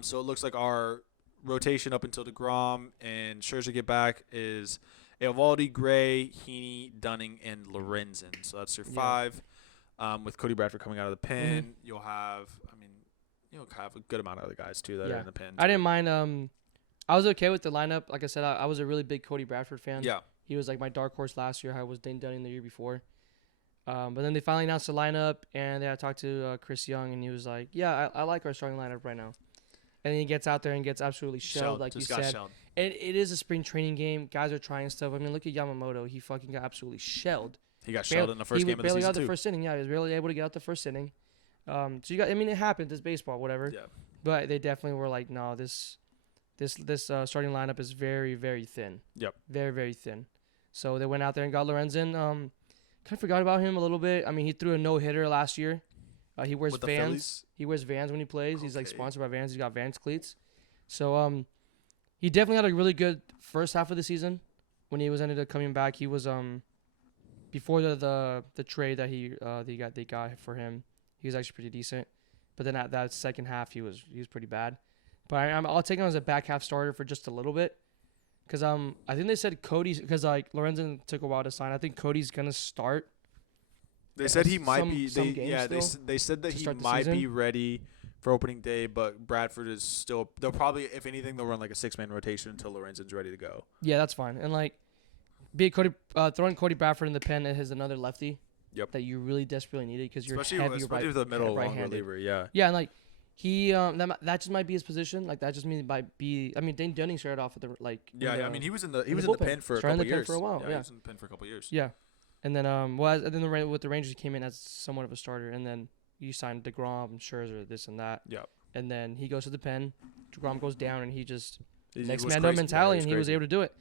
So it looks like our rotation up until DeGrom and Scherzer get back is Eovaldi, Gray, Heaney, Dunning, and Lorenzen. So that's your 5. With Cody Bradford coming out of the pen, you'll have a good amount of other guys too that are in the pen. I didn't mind. I was okay with the lineup. Like I said, I was a really big Cody Bradford fan. Yeah. He was like my dark horse last year. I was Dane Dunning the year before. But then they finally announced the lineup, and they had talked to Chris Young, and he was like, "Yeah, I like our starting lineup right now." And then he gets out there and gets absolutely shelled, like you said. And it is a spring training game. Guys are trying stuff. I mean, look at Yamamoto. He fucking got absolutely shelled. He got shelled in the first game of the season He barely got too. the first inning. Yeah, he was barely able to get out the first inning. So you got. I mean, it happens. It's baseball, whatever. Yeah. But they definitely were like, no, this starting lineup is very, very thin. Yep. Very, very thin. So they went out there and got Lorenzen. Kind of forgot about him a little bit. I mean, he threw a no-hitter last year. He wears With the Vans. Phillies? He wears Vans when he plays. He's like Okay. sponsored by Vans. He's got Vans cleats. So he definitely had a really good first half of the season. When he was ended up coming back, he was before the trade that they got for him. He was actually pretty decent. But then at that second half, he was pretty bad. But I'll take him as a back half starter for just a little bit. Because I think they said Cody's, because like Lorenzen took a while to sign. I think Cody's gonna start. They said he might some be. games They said that to he start the might be season. ready for opening day, but Bradford is still. They'll probably, if anything, they'll run like a 6-man rotation until Lorenzen's ready to go. Yeah, that's fine. And like, throwing Cody Bradford in the pen is another lefty. Yep. That you really desperately needed because you're Especially heavy with the middle long right-handed. reliever. Yeah. Yeah, and like he that just might be his position. Like that just means I mean, Dane Dunning started off with the like. Yeah. in the, I mean, he was in the bullpen. pen for a Started in couple the pen years. for a while, He yeah. was in the pen for a couple years. Yeah, and then with the Rangers he came in as somewhat of a starter, and then you signed DeGrom, Scherzer, this and that. Yeah. And then he goes to the pen, DeGrom goes down, and he just He next was man up crazy. mentality, Yeah, and he was crazy. able to do it.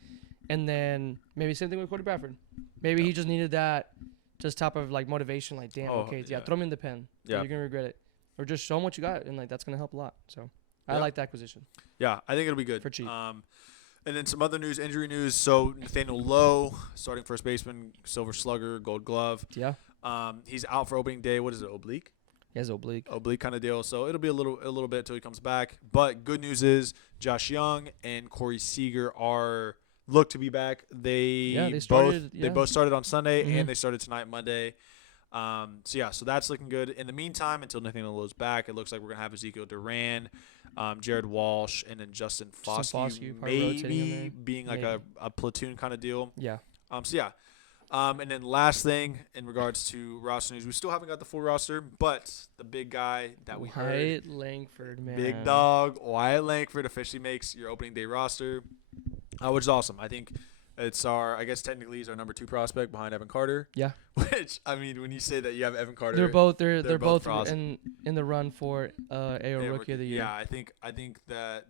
And then maybe same thing with Cody Bradford. Maybe he just needed that, just type of like motivation, like damn, Yeah. throw him in the pen. Yeah. You're gonna regret it, or just show him what you got, and like that's gonna help a lot. So I Yeah. like the acquisition. Yeah, I think it'll be good. For cheap. And then some other news, injury news. So Nathaniel Lowe, starting first baseman, Silver Slugger, Gold Glove. Yeah, He's out for opening day. What is it, oblique? he has oblique. Oblique kind of deal. So it'll be a little bit until he comes back. But good news is Josh Young and Corey Seager are look to be back. They started. They both started on Sunday Mhm. and they started tonight, Monday. So that's looking good. In the meantime, until Nathaniel Lowe's back, it looks like we're gonna have Ezekiel Duran, Jared Walsh, and then Justin Foskey, probably rotating him maybe there. being like Maybe. a platoon kind of deal. Yeah. So yeah. And then last thing in regards to roster news, we still haven't got the full roster, but the big guy that we heard, Wyatt Langford, man. big dog, Wyatt Langford officially makes your opening day roster, which is awesome. I think it's I guess technically he's our number 2 prospect behind Evan Carter. Yeah. Which, I mean, when you say that you have Evan Carter, They're both frost. in the run for AO Rookie of the Year. Yeah, I think that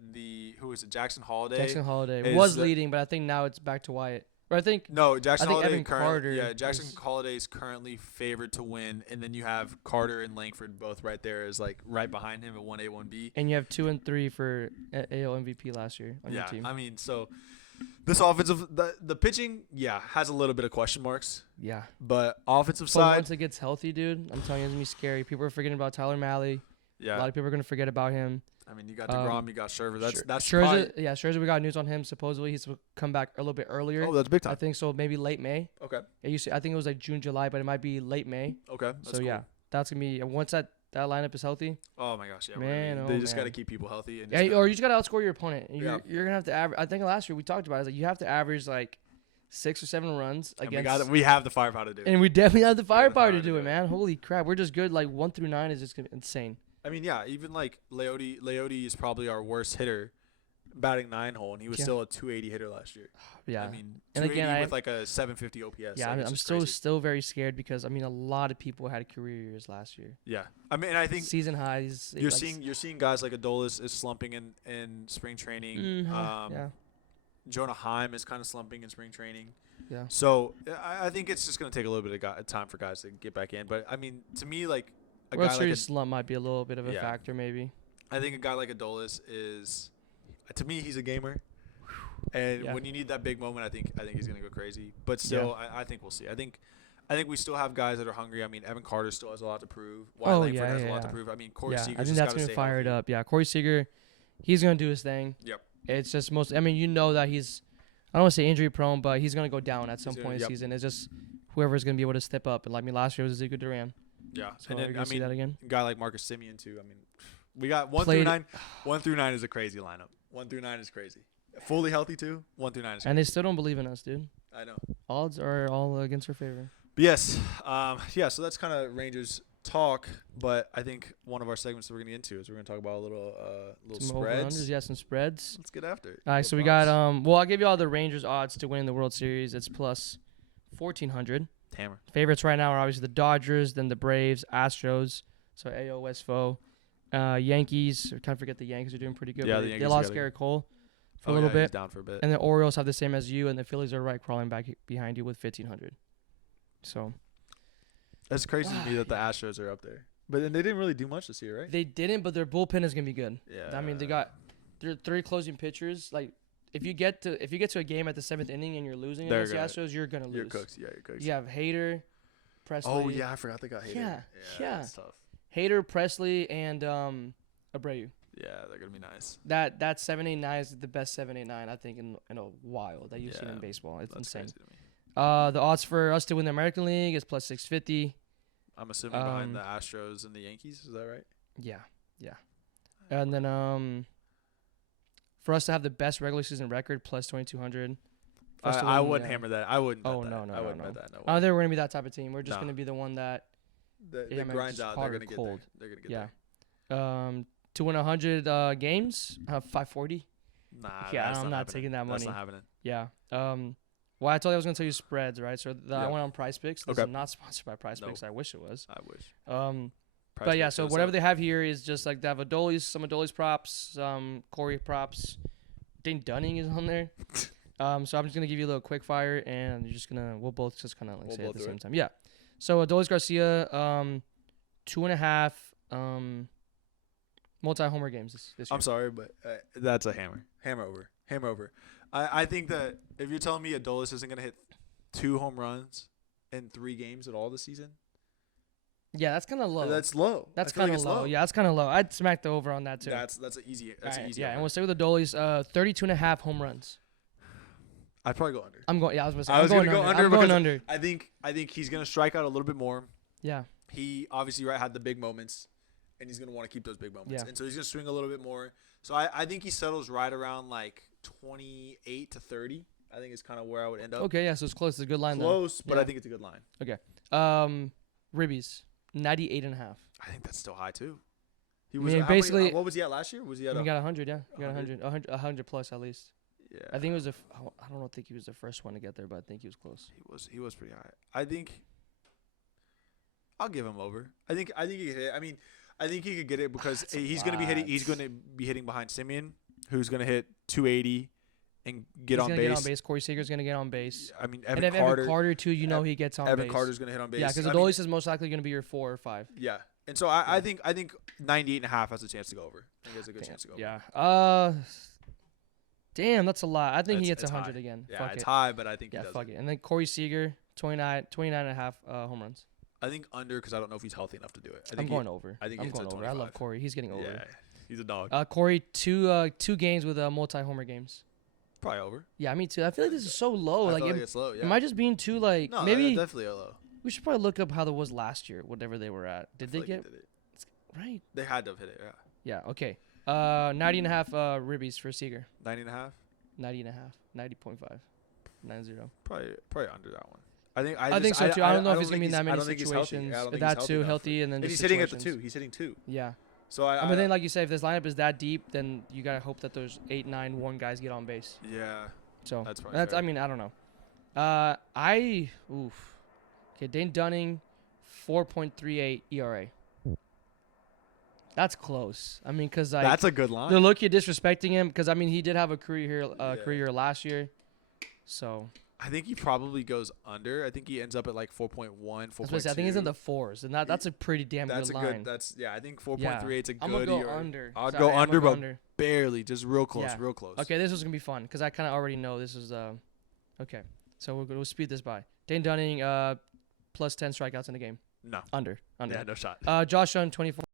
who was it? Jackson Holiday. Jackson Holiday is was the- leading, but I think now it's back to Wyatt. Or I think No, Jackson I think Holiday. Evan Carter Yeah, Jackson is- Holiday is currently favored to win, and then you have Carter and Langford both right there, is like right behind him at 1A, 1B. and you have 2 and 3 for AO MVP last year on your Yeah, team. I mean, so this offensive, the pitching, has a little bit of question marks, Yeah. but offensive But side, once it gets healthy, dude, I'm telling you, it's gonna be scary. People are forgetting about Tyler Malley. A lot of people are gonna forget about him. I mean, you got DeGrom, you got Scherzer. That's Scherzer. Yeah, Scherzer. We got news on him. Supposedly he's to come back a little bit earlier. oh, that's big I time. think so. Maybe late May. Okay, I think it was like June, July, but it might be late May. okay. That's So cool. yeah, that's gonna be once that lineup is healthy. Oh my gosh, yeah. Man, they oh, just got to man. keep people healthy. And Yeah, just or you just gotta outscore your opponent. Yeah. You're gonna have to average. I think last year we talked about it. Like you have to average like 6 or 7 runs and against. we have the firepower to do it. And we definitely have the We have the firepower fire to do it, man. Holy crap, we're just good. Like 1 through 9 is just gonna be insane. I mean, yeah, even like Leote is probably our worst hitter, batting 9 hole, and he was Yeah. still a 280 hitter last year. Yeah. I mean, And 280 again, with like a 750 OPS. Yeah, like, it's I'm just still crazy. very scared because I mean a lot of people had career years last year. Yeah, I mean, and I think Season highs. you're seeing guys like Adolis is slumping in spring training. Yeah. Jonah Heim is kind of slumping in spring training. Yeah. So I think it's just gonna take a little bit of time for guys to get back in. But I mean, to me, like a World guy Series like slump might be a little bit of a Yeah. factor, maybe. I think a guy like Adolis is, to me, he's a gamer. And Yeah. when you need that big moment, I think he's gonna go crazy. But still, I think we'll see. I think we still have guys that are hungry. I mean, Evan Carter still has a lot to prove. Wyatt Langford has a lot to prove. I mean, Corey Yeah, Seager's I think just that's gotta gonna stay fire it healthy. up. Yeah, Corey Seager, he's gonna do his thing. Yep. It's just I mean, you know that he's, I don't want to say injury prone, but he's gonna go down at some He's point in gonna- the season. It's just whoever's gonna be able to step up. And like me last year was Ezekiel Duran. Yeah. So And you're then gonna see that again. a guy like Marcus Simeon too. I mean, we got 1 Played- through 9. 1 through 9 is a crazy lineup. 1 through 9 is crazy. Fully healthy too. 1 through 9 is crazy. And they still don't believe in us, dude. I know. Odds are all against our favor. But yes. So that's kind of Rangers talk. But I think one of our segments that we're gonna get into is we're gonna talk about a little Some over-unders, spreads. yeah, some spreads. Let's get after it. All right, Little so we got props. well, I'll give you all the Rangers odds to win the World Series. It's plus 1,400. Hammer. Favorites right now are obviously the Dodgers, then the Braves, Astros, so AO West foe. Yankees, I kind of forget the Yankees are doing pretty good. Yeah, but the they Yankees lost got Garrett Cole for Oh, a little yeah, he's bit. down for a bit. And the Orioles have the same as you, and the Phillies are right crawling back behind you with 1,500. So That's crazy to me that the Astros are up there. But then they didn't really do much this year, right? they didn't, but their bullpen is gonna be good. Yeah. I mean, they got their 3 closing pitchers. Like, if you get to a game at the 7th inning and you're losing They're against the Astros, you're gonna lose. You're cooked. Yeah, you're cooked. You have Hader, Presley. Oh yeah, I forgot they got Hader. Yeah, yeah. That's tough. Hader, Presley, and Abreu. Yeah, they're gonna be nice. That 7-8-9 is the best 7-8-9 I think in a while that you've seen in baseball. It's That's insane. crazy to me. The odds for us to win the American League is plus 650. I'm assuming behind the Astros and the Yankees. Is that right? Yeah. And then for us to have the best regular season record plus 2,200. For us to I win, wouldn't hammer that. I wouldn't. Oh, bet no, that. no, I no, wouldn't no. bet that. No. I don't think we're gonna be that type of team. We're just No. gonna be the one that The yeah, man, grinds just out. hot They're or gonna get cold. there. They're gonna get yeah. there. To win 100 games, 540. Nah. Yeah, that's I'm not happening. taking that That's money. not happening. Yeah. Well, I told you I was gonna tell you spreads, right? So I Yeah. went on Price Picks. This Okay. is not sponsored by Price No. Picks. I wish it was. I wish. But yeah, so whatever they have here is just like they have some Adolis props, some Corey props. Dane Dunning is on there. So I'm just gonna give you a little quick fire, and we'll both just kind of like We'll say it at both the do same it. time. Yeah. So Adolis Garcia, 2.5 multi-homer games this year. I'm sorry, but that's a hammer. Hammer over. I think that if you're telling me Adolis isn't gonna hit 2 home runs in 3 games at all this season, Yeah, that's kind of low. that's low. That's I feel like kind of it's low. Yeah, that's kind of low. I'd smack the over on that too. That's an easy. That's an Alright, easy. yeah, and over. we'll stay with the Adolis. 32.5 home runs. I'd probably go under. I'm going. Yeah, I was gonna say. I was I'm gonna going go under. under I'm going because under. I think he's gonna strike out a little bit more. Yeah. He obviously had the big moments, and he's gonna want to keep those big moments. Yeah. And so he's gonna swing a little bit more. So I think he settles right around like 28 to 30. I think is kind of where I would end up. Okay. Yeah. So it's close. It's a good line. Close, but Yeah. I think it's a good line. Ribbies, 98.5. I think that's still high too. He I was mean, how many- basically- what was he at last year? Was he at? He got 100. Yeah. He got 100? 100 plus at least. Yeah. I think it was I don't think he was the first one to get there, but I think he was close. He was pretty high. I think I'll give him over. I think he could hit. I mean, I think he could get it because That's a he's going to be hitting. lot. He's going to be hitting behind Simeon, who's going to hit 280 and He's get on gonna base. get on base. Corey Seager's gonna get on base. I mean, And Evan if Carter. Evan Carter too, you know he gets on Evan base. Carter's going to hit on base. Yeah, because the I mean, Adolis is most likely gonna be your 4 or 5. yeah, and so I think 98.5 has a chance to go over. I think he has a good chance to go over. Yeah. Damn, that's a lot. I think he It's gets 100 high. again. Yeah, Fuck it's it. high, but I think Yeah, he does. fuck it. And then Corey Seager, 29 and a half home runs. I think under because I don't know if he's healthy enough to do it. I'm going over. I think I'm he hits going at over. I love 25. Corey. He's getting over. Yeah, he's a dog. Corey, two games with multi-homer games. Probably over. Yeah, me too. I feel like this is so low. I Like, feel like it's low. Yeah. am I just being too like? No, maybe definitely a low. we should probably look up how that was last year, whatever they were at. Did I they feel like get he did it. right? They had to have hit it. Yeah. Yeah. Okay. 90 and a half ribbies for Seager. 90.5. 90 and a half. 90.5. 90. Probably under that one. I think. I think so too. I don't know if it's gonna be in that many I don't think he's healthy. situations. I don't think That he's too enough. healthy, and then And just he's hitting at the situations. 2. He's hitting 2. Yeah. So But then, like you say, if this lineup is that deep, then you gotta hope that those 8, 9, 1 guys get on base. yeah. So That's probably fair. I mean, I don't know. Okay, Dane Dunning, 4.38 ERA. That's close. I mean, cause like That's a good line. the look you're disrespecting him, cause I mean he did have a career Yeah. career last year, so I think he probably goes under. I think he ends up at like 4.1, 4.2. that's what I said. I think he's in the 4s, and that's a pretty damn That's good a line. good. That's yeah. I think 4.38 Yeah. is a good. I'm gonna go ERA. under. I'd Sorry, go I'm under, gonna but barely, just real close, Yeah. real close. Okay, this is gonna be fun because I kind of already know this is okay. So we'll speed this by. Dane Dunning plus 10 strikeouts in the game. No. Under. Yeah, no shot. Josh Young 24